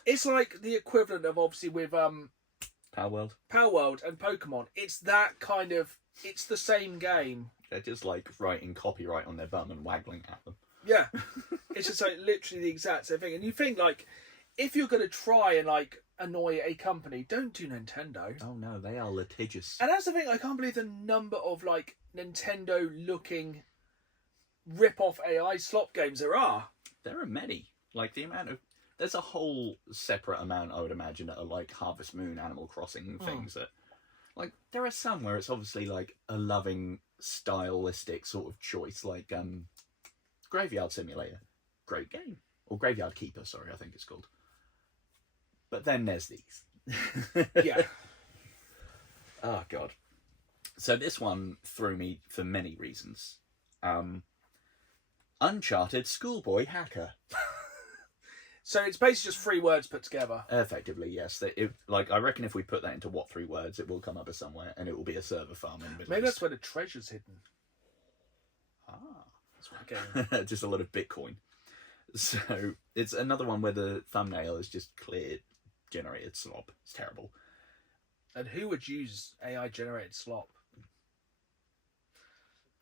It's like the equivalent of, obviously, with Power World and Pokemon. It's that kind of... It's the same game. They're just like writing copyright on their bum and waggling at them. Yeah. It's just like literally the exact same thing. And you think, like, if you're going to try and, like, annoy a company, don't do Nintendo. Oh, no, they are litigious. And that's the thing, I can't believe the number of, like, Nintendo-looking rip-off AI slop games there are. There are many. Like, the amount of... There's a whole separate amount, I would imagine, that are, like, Harvest Moon, Animal Crossing things that... Like, there are some where it's obviously, like, a loving, stylistic sort of choice, like, Graveyard Simulator. Great game. Or Graveyard Keeper, sorry, I think it's called. But then there's these. Yeah. Oh, God. So this one threw me for many reasons. Uncharted Schoolboy Hacker. So it's basically just 3 words put together. Effectively, yes. I reckon if we put that into what 3 words, it will come up as somewhere, and it will be a server farm in the Middle Maybe East. that's where the treasure's hidden. Ah. That's what I'm getting. Just a lot of Bitcoin. So it's another one where the thumbnail is just clear generated slop. It's terrible. And who would use AI generated slop?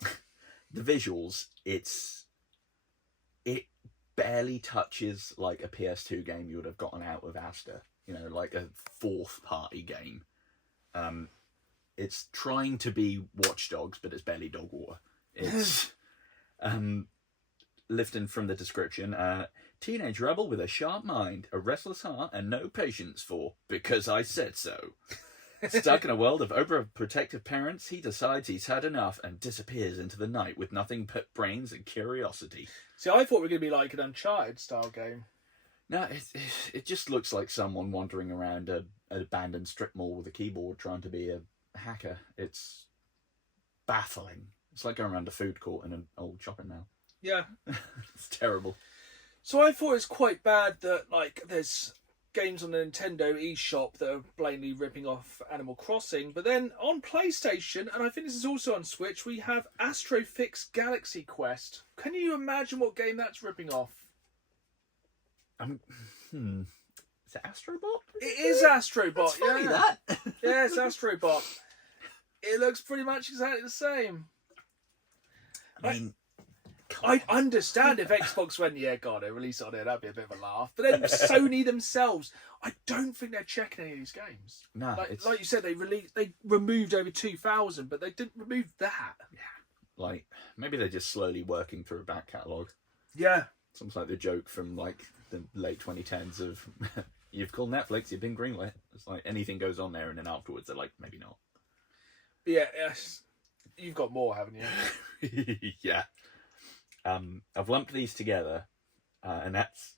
The visuals, it barely touches like a PS2 game you would have gotten out of Asda. You know, like a 4th party game. It's trying to be Watch Dogs, but it's barely dog water. It's lifting from the description. Teenage rebel with a sharp mind, a restless heart, and no patience for because I said so. Stuck in a world of overprotective parents, he decides he's had enough and disappears into the night with nothing but brains and curiosity. See, I thought we were going to be like an Uncharted style game. No, it just looks like someone wandering around an abandoned strip mall with a keyboard trying to be a hacker. It's baffling. It's like going around a food court in an old shopping mall. Yeah. It's terrible. So I thought it's quite bad that, like, there's games on the Nintendo eShop that are blatantly ripping off Animal Crossing, but then on PlayStation, and I think this is also on Switch, we have Astrofix Galaxy Quest. Can you imagine what game that's ripping off? Is it Astrobot? It is Astrobot. That's funny, yeah. that. Yeah, it's Astrobot. It looks pretty much exactly the same. I mean, I understand if Xbox went, yeah, God, they release it on it, that'd be a bit of a laugh. But then Sony themselves, I don't think they're checking any of these games. no, Like you said, they removed over 2,000, but they didn't remove that. like maybe they're just slowly working through a back catalogue. Yeah. It's almost like the joke from like the late 2010s of you've called Netflix, you've been greenlit. It's like anything goes on there, and then afterwards they're like, maybe not. But yeah, yes. You've got more, haven't you? Yeah. I've lumped these together, and that's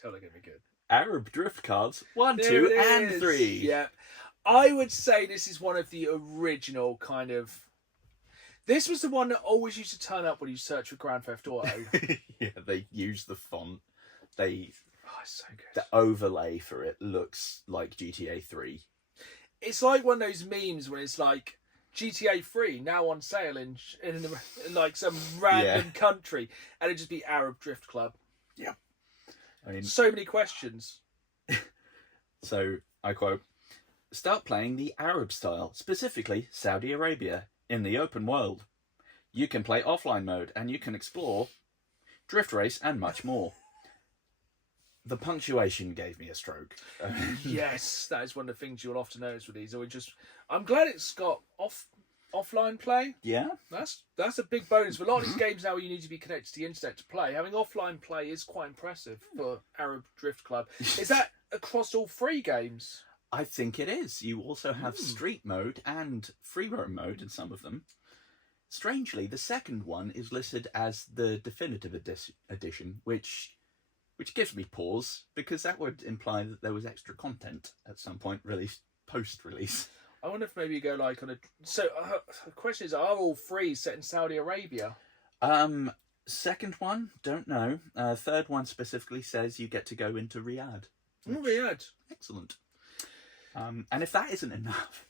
Totally gonna be good. Arab drift cards 1, There 2, it and is. 3. Yeah, I would say this is one of the original kind of. This was the one that always used to turn up when you search for Grand Theft Auto. Yeah, they use the font. They Oh, it's so good. the overlay for it looks like GTA 3. It's like one of those memes when it's like GTA 3 now on sale in like some random country, and it'd just be Arab Drift Club. Yeah. I mean, So many questions. so I quote, "Start playing the Arab style, specifically Saudi Arabia, in the open world. You can play offline mode and you can explore, drift race, and much more." The punctuation gave me a stroke. Yes, that is one of the things you'll often notice with these. I'm glad it's got offline play. Yeah. That's a big bonus for a lot of these games now. Where you need to be connected to the internet to play. Having offline play is quite impressive for Arab Drift Club. Is that across all 3 games? I think it is. You also have street mode and free roam mode in some of them. Strangely, the second one is listed as the definitive edition, which gives me pause, because that would imply that there was extra content at some point released post-release. I wonder if maybe you go like on a. So the question is, are all 3 set in Saudi Arabia? Second one, don't know. Third one specifically says you get to go into Riyadh. Riyadh. Excellent. And if that isn't enough,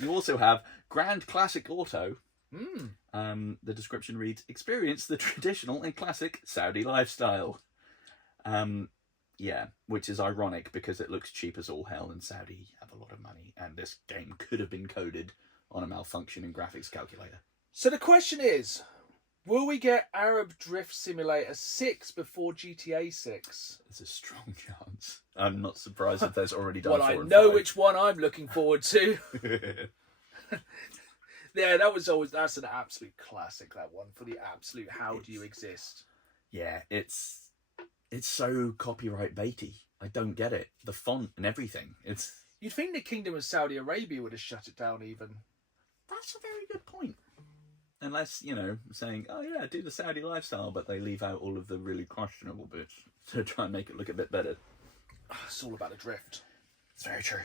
you also have Grand Classic Auto. The description reads, "Experience the traditional and classic Saudi lifestyle." Yeah, which is ironic because it looks cheap as all hell, and Saudi have a lot of money, and this game could have been coded on a malfunctioning graphics calculator. So the question is, will we get Arab Drift Simulator 6 before GTA 6? There's a strong chance. I'm not surprised if there's already done Well, 4 I and know 5. which one I'm looking forward to. Yeah, that's an absolute classic, that one, for the absolute how do you exist. Yeah, it's so copyright baity. I don't get it. The font and everything. You'd think the Kingdom of Saudi Arabia would have shut it down even. That's a very good point. Unless, saying, oh yeah, do the Saudi lifestyle, but they leave out all of the really questionable bits to try and make it look a bit better. It's all about the drift. It's very true.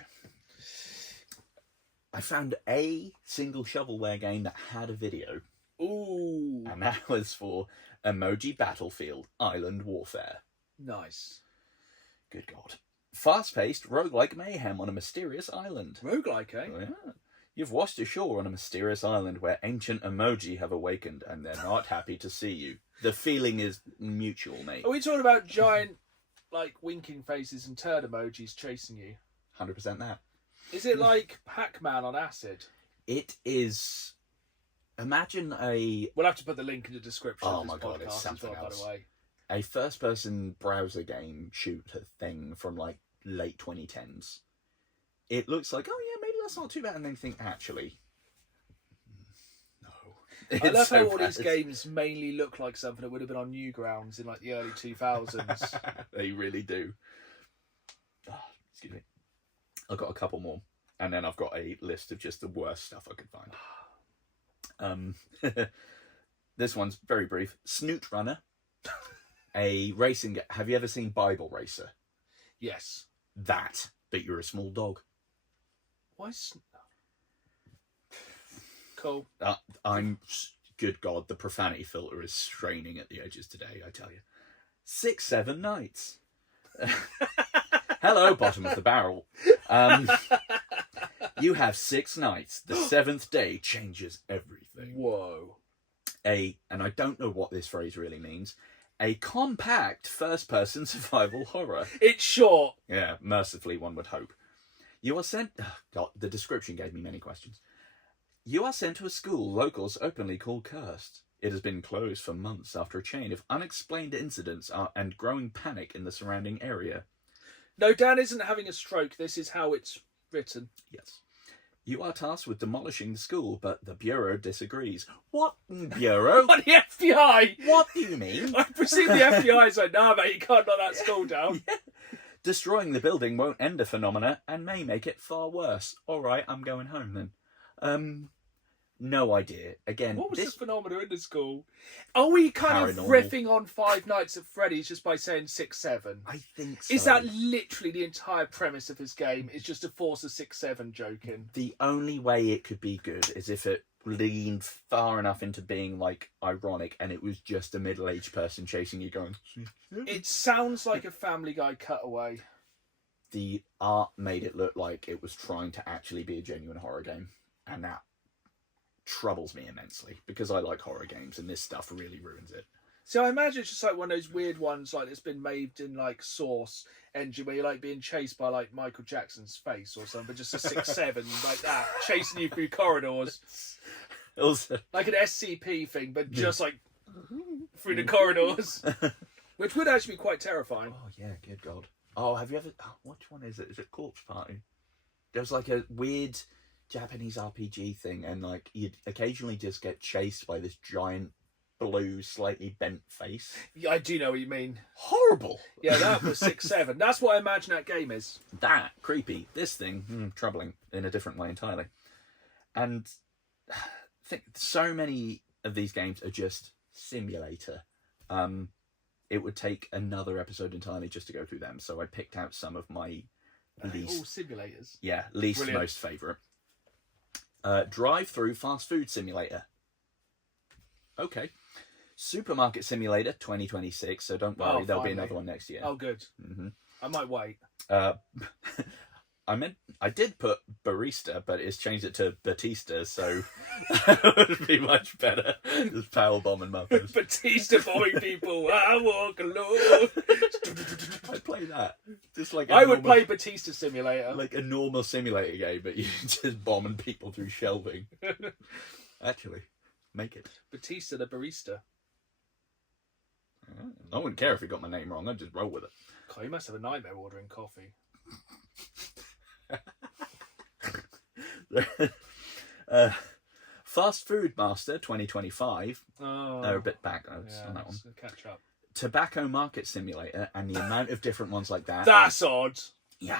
I found a single shovelware game that had a video. Ooh. And that was for Emoji Battlefield Island Warfare. Nice. Good God. Fast-paced roguelike mayhem on a mysterious island. Roguelike, eh? Oh, yeah. You've washed ashore on a mysterious island where ancient emoji have awakened and they're not happy to see you. The feeling is mutual, mate. Are we talking about giant, like, winking faces and turd emojis chasing you? 100% that. Is it like Pac-Man on acid? It is... Imagine We'll have to put the link in the description of this my God, it's podcast as something well, else. by the way. A first-person browser game shooter thing from, like, late 2010s. It looks like, oh yeah, maybe that's not too bad, and then think, actually, I love so how all these bad. games mainly look like something that would have been on Newgrounds in like the early 2000s. They really do. Oh, excuse me. I've got a couple more, and then I've got a list of just the worst stuff I could find. This one's very brief. Snoot Runner, a racing. Have you ever seen Bible Racer? Yes. That, but you're a small dog. Why? Cool. Good God, the profanity filter is straining at the edges today, I tell you. 6-7 nights. Hello, bottom of the barrel. You have 6 nights. The 7th day changes everything. Whoa. And I don't know what this phrase really means, a compact first-person survival horror. It's short. Yeah, mercifully, one would hope. You are sent... Oh, God, the description gave me many questions. You are sent to a school locals openly call cursed. It has been closed for months after a chain of unexplained incidents and growing panic in the surrounding area. No, Dan isn't having a stroke. This is how it's written. Yes. You are tasked with demolishing the school, but the Bureau disagrees. What Bureau? What, the FBI? What do you mean? I presume the FBI is like, nah, mate, you can't knock that school down. Yeah. Destroying the building won't end the phenomena and may make it far worse. All right, I'm going home then. No idea. Again, What was this the phenomena in the school? Are we kind of Paranormal. riffing on Five Nights at Freddy's just by saying 6-7? I think so. Is that literally the entire premise of his game? Is just to force a 6-7 joke in? The only way it could be good is if it leaned far enough into being like ironic and it was just a middle-aged person chasing you going... It sounds like a Family Guy cutaway. The art made it look like it was trying to actually be a genuine horror game, and that troubles me immensely because I like horror games and this stuff really ruins it. So I imagine it's just like one of those weird ones like it's been made in like Source engine where you're like being chased by like Michael Jackson's face or something, but just a 6-7 like that, chasing you through corridors. Also, Like an SCP thing, but just like through the corridors. Which would actually be quite terrifying. oh yeah, good God. Oh, have you ever... Oh, which one is it? Is it Corpse Party? There was like a weird Japanese RPG thing, and like you'd occasionally just get chased by this giant blue, slightly bent face. Yeah, I do know what you mean. Horrible. Yeah, that was 6-7. That's what I imagine that game is. That creepy. This thing troubling in a different way entirely. And I think so many of these games are just simulator. It would take another episode entirely just to go through them, so I picked out some of my All least simulators. Brilliant. Most favourite. Drive-through fast food simulator. Okay. Supermarket Simulator 2026, so don't worry, there'll be finally. another one next year. Oh, good. Mm-hmm. I might wait. I did put barista, but it's changed it to Batista, so that would be much better. Just power bombing muffins. Batista bombing people. I walk alone. I'd play that. Just like I would play Batista Simulator. like a normal simulator game, but you just bombing people through shelving. Actually, make it. Batista the barista. I wouldn't care if you got my name wrong. I'd just roll with it. God, you must have a nightmare ordering coffee. Fast Food Master 2025. Oh, They're a bit back on yeah, that one. catch up. Tobacco Market Simulator, and the amount of different ones like that. That's odd. Yeah.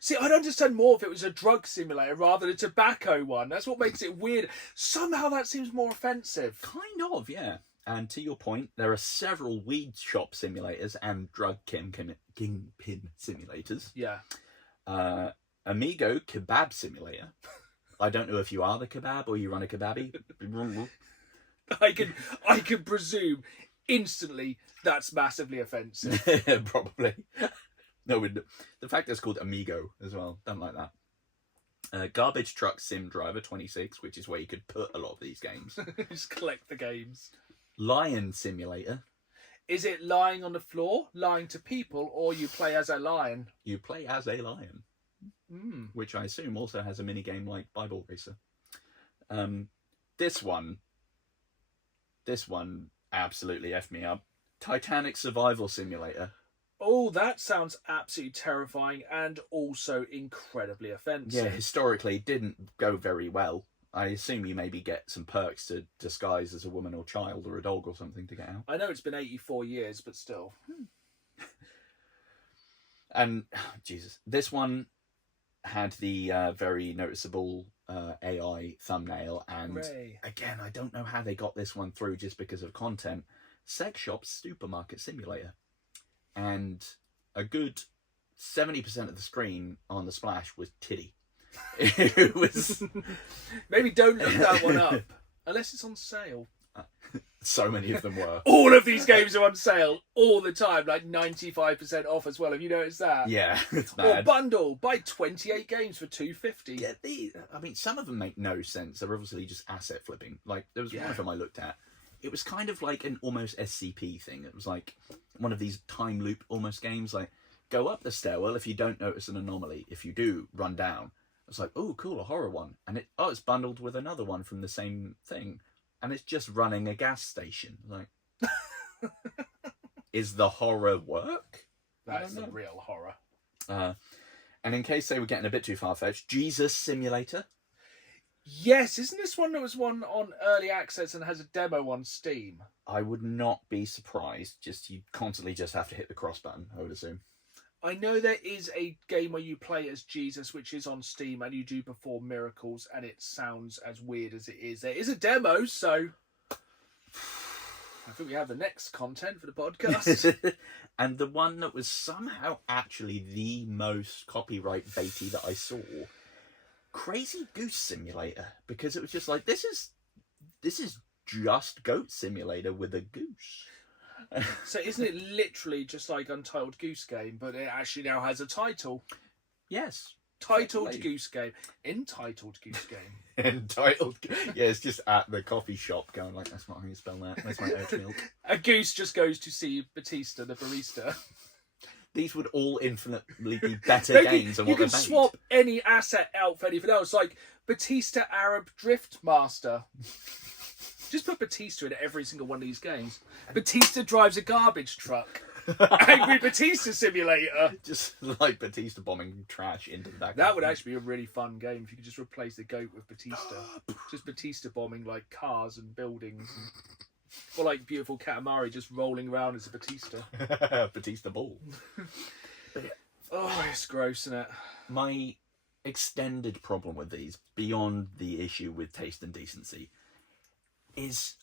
See, I'd understand more if it was a drug simulator rather than a tobacco one. That's what makes it weird. Somehow that seems more offensive. Kind of, yeah. And to your point, there are several weed shop simulators and drug kingpin simulators. Yeah. Amigo Kebab Simulator. I don't know if you are the kebab or you run a kebabi. I can presume instantly that's massively offensive. Probably. No, the fact that it's called Amigo as well. Don't like that. Garbage Truck Sim Driver 26, which is where you could put a lot of these games. Just collect the games. Lion Simulator. Is it lying on the floor, lying to people, or you play as a lion? You play as a lion. Which I assume also has a mini game like Bible Racer. This one absolutely effed me up. Titanic Survival Simulator. Oh, that sounds absolutely terrifying and also incredibly offensive. Yeah, historically didn't go very well. I assume you maybe get some perks to disguise as a woman or child or a dog or something to get out. I know it's been 84 years, but still. And, Jesus, this one had the very noticeable AI thumbnail. And Hooray. again, I don't know how they got this one through just because of content. Sex Shop Supermarket Simulator. And a good 70% of the screen on the splash was titty. It was... Maybe don't look that one up. Unless it's on sale. So many of them were. All of these games are on sale all the time, like 95% off as well. Have you noticed that? Yeah, it's Or bad. bundle, buy 28 games for $2.50. Yeah, I mean, some of them make no sense. They're obviously just asset flipping. Like, there was one of them I looked at. It was kind of like an almost SCP thing. It was like one of these time loop almost games. Like, go up the stairwell if you don't notice an anomaly. If you do, run down. It's like, oh, cool, a horror one. And it's bundled with another one from the same thing. And it's just running a gas station. Like, is the horror work? That's the real horror. And in case they were getting a bit too far-fetched, Jesus Simulator. Yes, isn't this one that was one on early access and has a demo on Steam? I would not be surprised. You constantly just have to hit the cross button, I would assume. I know there is a game where you play as Jesus, which is on Steam, and you do perform miracles, and it sounds as weird as it is. There is a demo, so I think we have the next content for the podcast. And the one that was somehow actually the most copyright baity that I saw, Crazy Goose Simulator, because it was just like, this is just Goat Simulator with a goose. So isn't it literally just like Untitled Goose Game, but it actually now has a title? Yes. Titled Definitely. Goose Game. Entitled Goose Game. Entitled. Yeah, it's just at the coffee shop going like, that's not how you spell that. Where's my oat milk? A goose just goes to see Batista, the barista. These would all infinitely be better Maybe games than you what they're could made. swap any asset out for anything else, like Batista Arab Drift Master. Just put Batista in every single one of these games. Batista drives a garbage truck. Angry Batista Simulator. Just like Batista bombing trash into the back. That would actually be a really fun game if you could just replace the goat with Batista. Just Batista bombing like cars and buildings. Or like beautiful Katamari just rolling around as a Batista. Batista ball. Oh, it's gross, isn't it? My extended problem with these, beyond the issue with taste and decency, is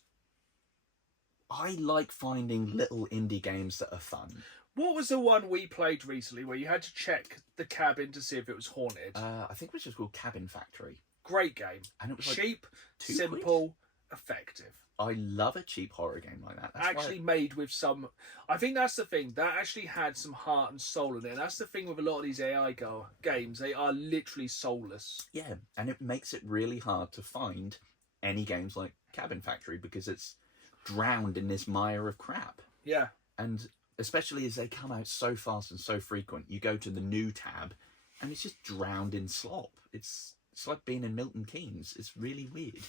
I like finding little indie games that are fun. What was the one we played recently where you had to check the cabin to see if it was haunted? I think it was just called Cabin Factory. Great game. And it was like cheap, £2? simple, effective. I love a cheap horror game like that. That's Actually made with some... I think that's the thing. That actually had some heart and soul in it. And that's the thing with a lot of these AI games. They are literally soulless. Yeah, and it makes it really hard to find any games like Cabin Factory because it's drowned in this mire of crap. Yeah. And especially as they come out so fast and so frequent, you go to the new tab and it's just drowned in slop. It's like being in Milton Keynes. It's really weird.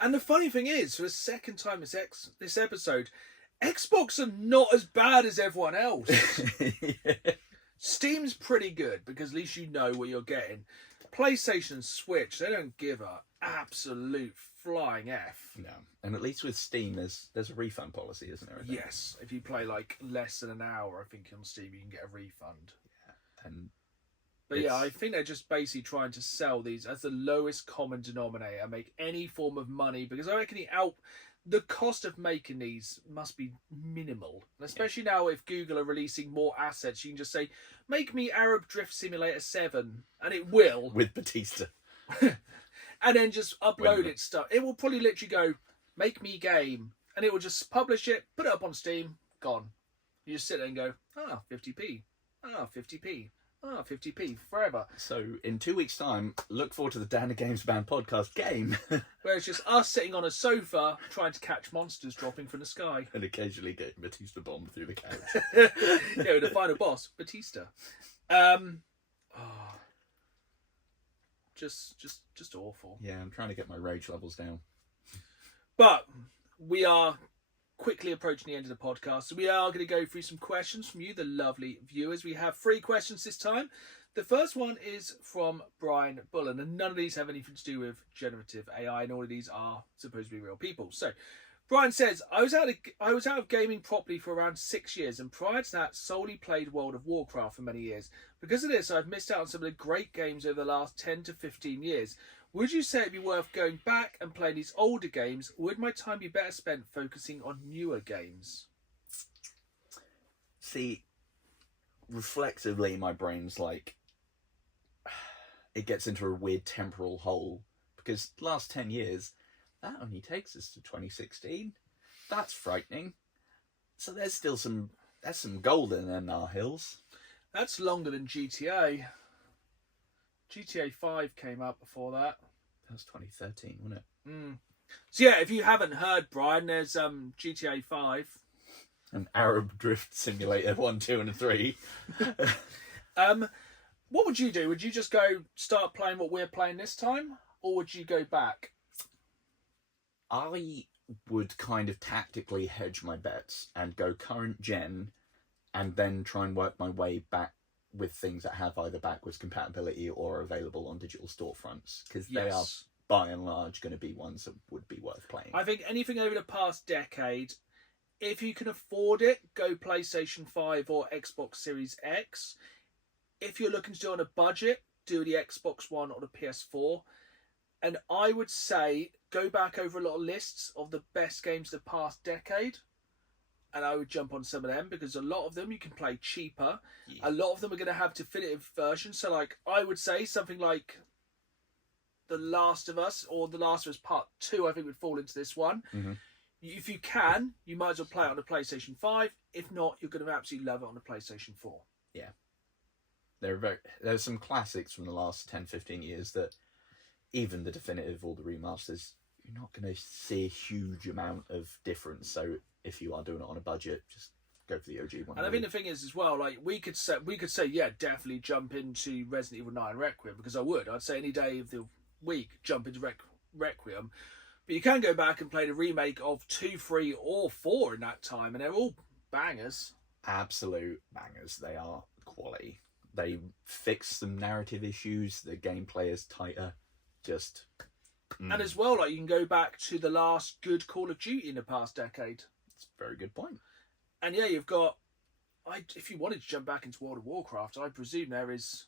And the funny thing is, for the second time this episode, Xbox are not as bad as everyone else. Steam's pretty good because at least you know what you're getting. PlayStation and Switch, they don't give a absolute flying F. No. And at least with Steam, there's a refund policy, isn't there? I think? Yes, if you play like less than an hour, I think on Steam you can get a refund. Yeah. And But yeah, I think they're just basically trying to sell these as the lowest common denominator, make any form of money, because I reckon the cost of making these must be minimal. Especially now if Google are releasing more assets, you can just say, make me Arab Drift Simulator 7, and it will. with Batista. And then just upload its stuff. It will probably literally go, make me game, and it will just publish it, put it up on Steam, gone. You just sit there and go, 50p, 50p. 50p forever. So in 2 weeks' time, look forward to the Dana Games Band podcast game. Where it's just us sitting on a sofa trying to catch monsters dropping from the sky. And occasionally getting Batista bombed through the couch. Yeah, with the final boss, Batista. Just awful. Yeah, I'm trying to get my rage levels down. But we are quickly approaching the end of the podcast, so we are going to go through some questions from you, the lovely viewers. We have 3 questions this time. The first one is from Brian Bullen, and none of these have anything to do with generative AI, and all of these are supposed to be real people. So, Brian says, I was out of gaming properly for around 6 years, and prior to that, solely played World of Warcraft for many years. Because of this, I've missed out on some of the great games over the last 10 to 15 years. Would you say it'd be worth going back and playing these older games? Or would my time be better spent focusing on newer games? See, reflectively, my brain's like, it gets into a weird temporal hole, because the last 10 years, that only takes us to 2016. That's frightening. So there's some gold in them our hills. That's longer than GTA. GTA 5 came out before that. That was 2013, wasn't it? Mm. So yeah, if you haven't heard, Brian, there's GTA 5. An Arab Drift Simulator 1, 2 and 3. What would you do? Would you just go start playing what we're playing this time? Or would you go back? I would kind of tactically hedge my bets and go current gen and then try and work my way back with things that have either backwards compatibility or are available on digital storefronts, because they are by and large going to be ones that would be worth playing. I think anything over the past decade, if you can afford it, go PlayStation 5 or Xbox Series X. If you're looking to do it on a budget, do the Xbox One or the PS4. And I would say go back over a lot of lists of the best games of the past decade, and I would jump on some of them, because a lot of them you can play cheaper. Yeah. A lot of them are going to have definitive versions. So, like, I would say something like The Last of Us or The Last of Us Part 2, I think would fall into this one. Mm-hmm. If you can, you might as well play it on the PlayStation 5. If not, you're going to absolutely love it on the PlayStation 4. Yeah. There's some classics from the last 10, 15 years that even the definitive or the remasters, you're not going to see a huge amount of difference. So if you are doing it on a budget, just go for the OG one. And I think the thing is as well, like we could say, yeah, definitely jump into Resident Evil 9 Requiem, because I'd say any day of the week jump into Requiem. But you can go back and play the remake of 2, 3 or 4 in that time, and they're all bangers. Absolute bangers. They are quality. They fix some narrative issues. The gameplay is tighter. And as well, like, you can go back to the last good Call of Duty in the past decade. That's a very good point. And yeah, you've got, if you wanted to jump back into World of Warcraft, I presume there's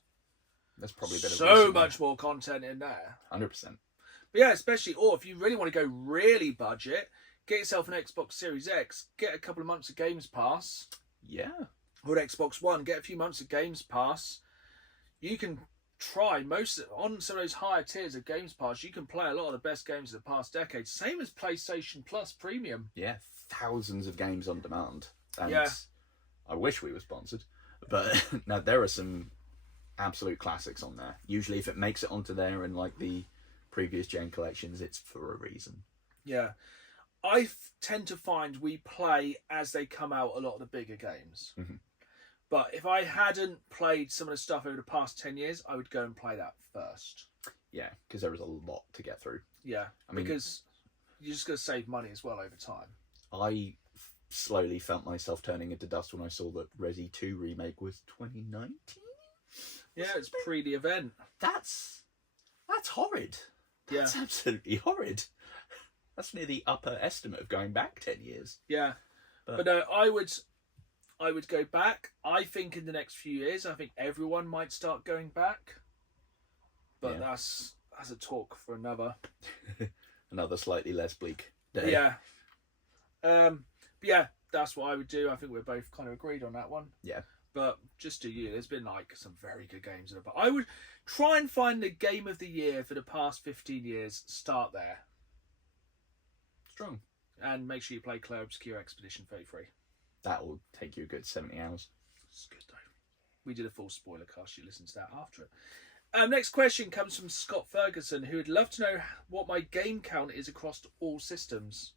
probably a bit so much more content in there. 100%. But yeah, especially, or if you really want to go really budget, get yourself an Xbox Series X, get a couple of months of Games Pass. Yeah. Or an Xbox One, get a few months of Games Pass. You can try on some of those higher tiers of Games Pass, you can play a lot of the best games of the past decade. Same as PlayStation Plus Premium. Yeah, thousands of games on demand. And yeah. I wish we were sponsored, but no, there are some absolute classics on there. Usually if it makes it onto there in like the previous gen collections, it's for a reason. Yeah. I tend to find we play as they come out a lot of the bigger games. Mm-hmm. But if I hadn't played some of the stuff over the past 10 years, I would go and play that first. Yeah, because there is a lot to get through. Yeah, because you're just going to save money as well over time. I slowly felt myself turning into dust when I saw that Resi 2 remake was 2019. Yeah, it's pre the event. That's horrid. That's absolutely horrid. That's near the upper estimate of going back 10 years. Yeah, but I would go back. I think in the next few years, I think everyone might start going back. But that's a talk for another slightly less bleak day. Yeah. But yeah, that's what I would do. I think we're both kind of agreed on that one. Yeah. But just to you, there's been like some very good games in it. But I would try and find the game of the year for the past 15 years. Start there. Strong. And make sure you play Clair Obscure Expedition 33. That will take you a good 70 hours. It's good though. We did a full spoiler cast. You listen to that after it. Next question comes from Scott Ferguson, who would love to know what my game count is across all systems.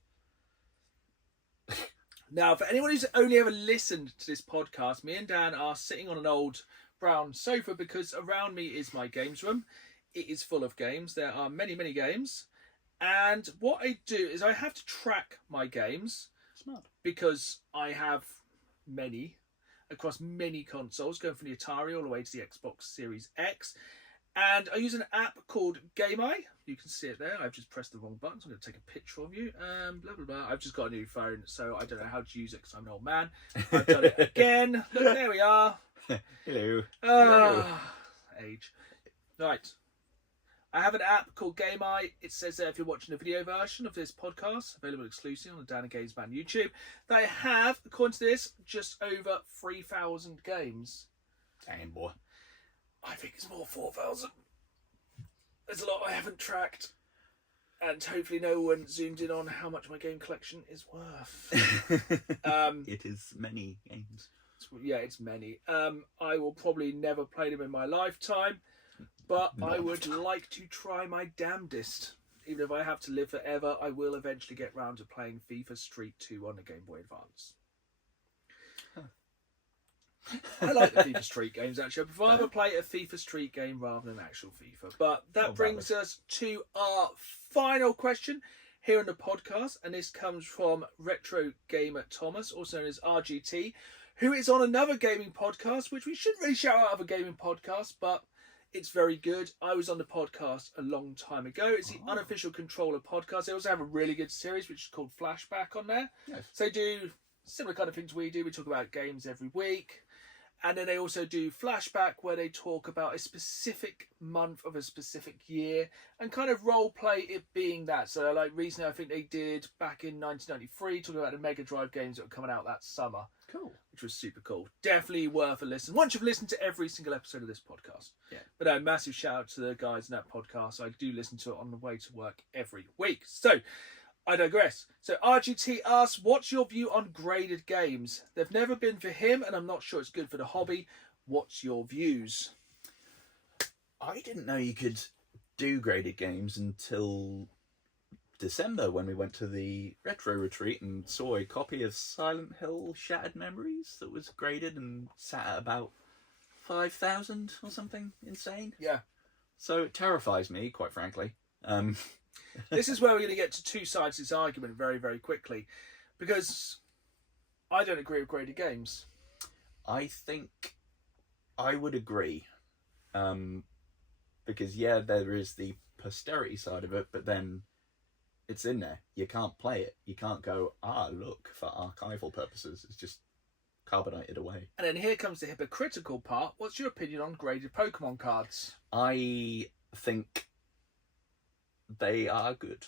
Now, for anyone who's only ever listened to this podcast, me and Dan are sitting on an old brown sofa because around me is my games room. It is full of games. There are many, many games. And what I do is I have to track my games. Smart. Because I have many. across many consoles, going from the Atari all the way to the Xbox Series X. And I use an app called GameEye. You can see it there. I've just pressed the wrong button, so I'm going to take a picture of you. Blah, blah, blah. I've just got a new phone, so I don't know how to use it because I'm an old man. I've done it again. Look, there we are. Hello. Age. Right. I have an app called GameEye. It says there if you're watching the video version of this podcast, available exclusively on the Dan and Games Man YouTube, they have, according to this, just over 3,000 games. Damn, boy. I think it's more 4,000. There's a lot I haven't tracked. And hopefully no one zoomed in on how much my game collection is worth. It is many games. Yeah, it's many. I will probably never play them in my lifetime, but I would like to try my damnedest. Even if I have to live forever, I will eventually get round to playing FIFA Street 2 on the Game Boy Advance. I like the FIFA Street games, actually. I prefer to play a FIFA Street game rather than actual FIFA. But that brings us to our final question here on the podcast, and this comes from Retro Gamer Thomas, also known as RGT, who is on another gaming podcast, which we shouldn't really shout out other gaming podcasts, but it's very good. I was on the podcast a long time ago. It's the Unofficial Controller podcast. They also have a really good series, which is called Flashback on there. Yes. So they do similar kind of things we do. We talk about games every week. And then they also do Flashback, where they talk about a specific month of a specific year and kind of role play it being that. So, like, recently, I think they did back in 1993, talking about the Mega Drive games that were coming out that summer. Cool. Which was super cool. Definitely worth a listen. Once you've listened to every single episode of this podcast. Yeah. But a massive shout out to the guys in that podcast. I do listen to it on the way to work every week. So, I digress. So RGT asks, what's your view on graded games? They've never been for him, and I'm not sure it's good for the hobby. What's your views? I didn't know you could do graded games until December when we went to the retro retreat and saw a copy of Silent Hill Shattered Memories that was graded and sat at about 5,000 or something insane. Yeah. So it terrifies me, quite frankly. This is where we're going to get to two sides of this argument very, very quickly, because I don't agree with graded games. I think I would agree, because yeah, there is the posterity side of it, but then it's in there. You can't play it. You can't go, look, for archival purposes. It's just carbonated away. And then here comes the hypocritical part. What's your opinion on graded Pokemon cards? I think they are good.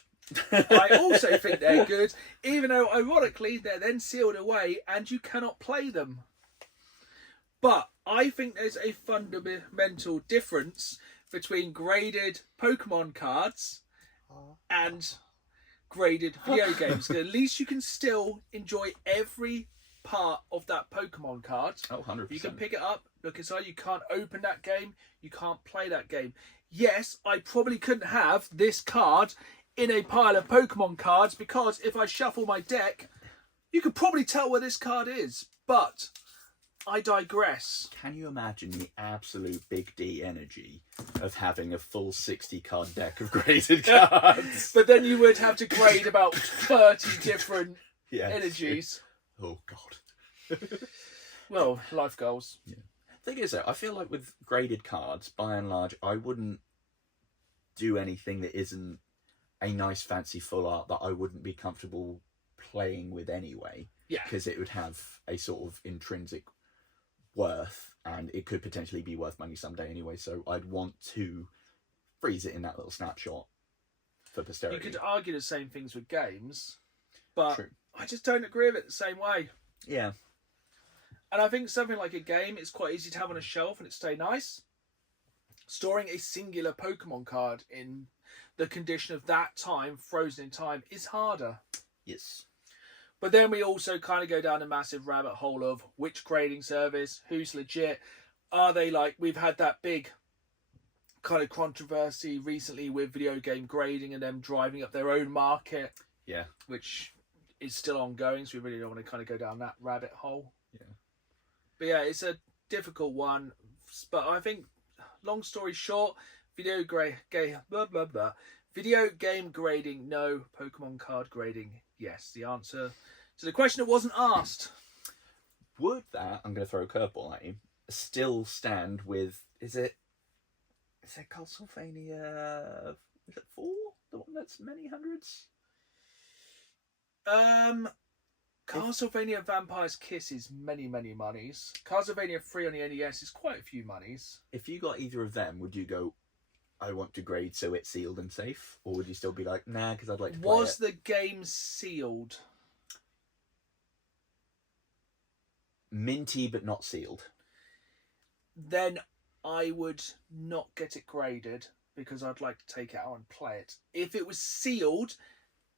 I also think they're good, even though, ironically, they're then sealed away and you cannot play them. But I think there's a fundamental difference between graded Pokemon cards and graded video games. At least you can still enjoy every part of that Pokemon card. Oh, 100%. You can pick it up, look inside, you can't open that game, you can't play that game. Yes, I probably couldn't have this card in a pile of Pokemon cards, because if I shuffle my deck, you could probably tell where this card is. But I digress. Can you imagine the absolute big D energy of having a full 60 card deck of graded cards? But then you would have to grade about 30 different energies. Oh, God. Well, life goals. Yeah. Thing is, though, I feel like with graded cards, by and large, I wouldn't do anything that isn't a nice fancy full art that I wouldn't be comfortable playing with anyway. Yeah. Because it would have a sort of intrinsic worth, and it could potentially be worth money someday anyway, so I'd want to freeze it in that little snapshot for posterity. You could argue the same things with games, but True. I just don't agree with it the same way. Yeah. And I think something like a game, it's quite easy to have on a shelf and it stay nice. Storing a singular Pokemon card in the condition of that time, frozen in time, is harder. Yes. But then we also kind of go down a massive rabbit hole of which grading service, who's legit. Are they like, we've had that big kind of controversy recently with video game grading and them driving up their own market. Yeah. Which is still ongoing, so we really don't want to kind of go down that rabbit hole. Yeah. But yeah, it's a difficult one. But I think, long story short, video game grading, no. Pokemon card grading, yes. The answer to the question that wasn't asked. would that, I'm going to throw a curveball at you, still stand with, is it Castlevania, is it 4? The one that's many hundreds? Castlevania Vampire's Kiss is many monies. Castlevania 3 on the NES is quite a few monies. If you got either of them, would you go, I want to grade so it's sealed and safe? Or would you still be like, nah, because I'd like to play Was it? the game sealed? Minty but not sealed. Then I would not get it graded because I'd like to take it out and play it. If it was sealed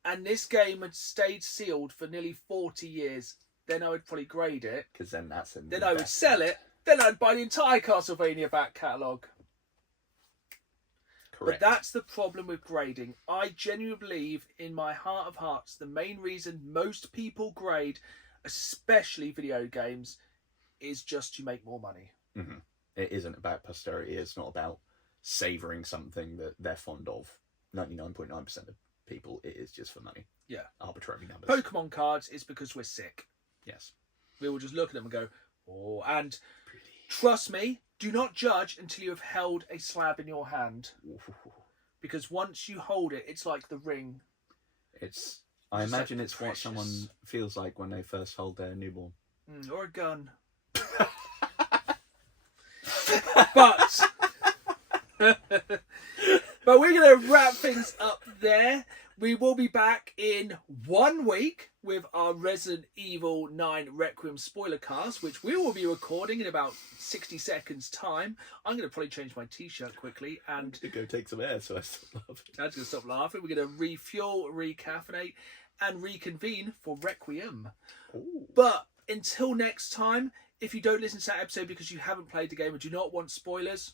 and this game had stayed sealed for nearly 40 years, then I would probably grade it. Because then that's an Then I would sell it. Then I'd buy the entire Castlevania back catalogue. Correct. But that's the problem with grading. I genuinely believe, in my heart of hearts, the main reason most people grade, especially video games, is just to make more money. Mm-hmm. It isn't about posterity. It's not about savouring something that they're fond of. 99.9% of people, it is just for money. Yeah. Arbitrary numbers. Pokemon cards is because we're sick. Yes. We will just look at them and go, oh, and Pretty. trust me, do not judge until you have held a slab in your hand. Ooh. Because once you hold it, it's like the ring. I Just imagine like it's what someone precious. feels like when they first hold their newborn. Or a gun. But we're going to wrap things up there. We will be back in 1 week with our Resident Evil 9 Requiem spoiler cast, which we will be recording in about 60 seconds time. I'm going to probably change my t-shirt quickly and To go take some air so I stop laughing. Dad's going to stop laughing. We're going to refuel, recaffeinate and reconvene for Requiem. Ooh. But until next time, if you don't listen to that episode because you haven't played the game and do not want spoilers,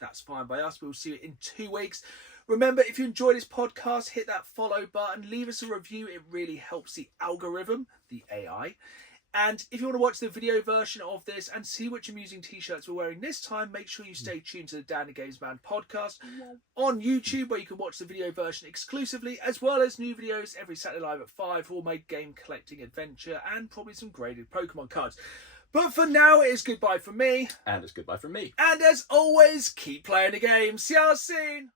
that's fine by us. We'll see you in 2 weeks. Remember, if you enjoy this podcast, hit that follow button, leave us a review. It really helps the algorithm, the AI. And if you want to watch the video version of this and see which amusing t-shirts we're wearing this time, make sure you stay tuned to the Dan the Games Man podcast on YouTube, where you can watch the video version exclusively, as well as new videos every Saturday live at 5 for all my game collecting adventure and probably some graded Pokemon cards. But for now, it is goodbye from me. And it's goodbye from me. And as always, keep playing the game. See you soon.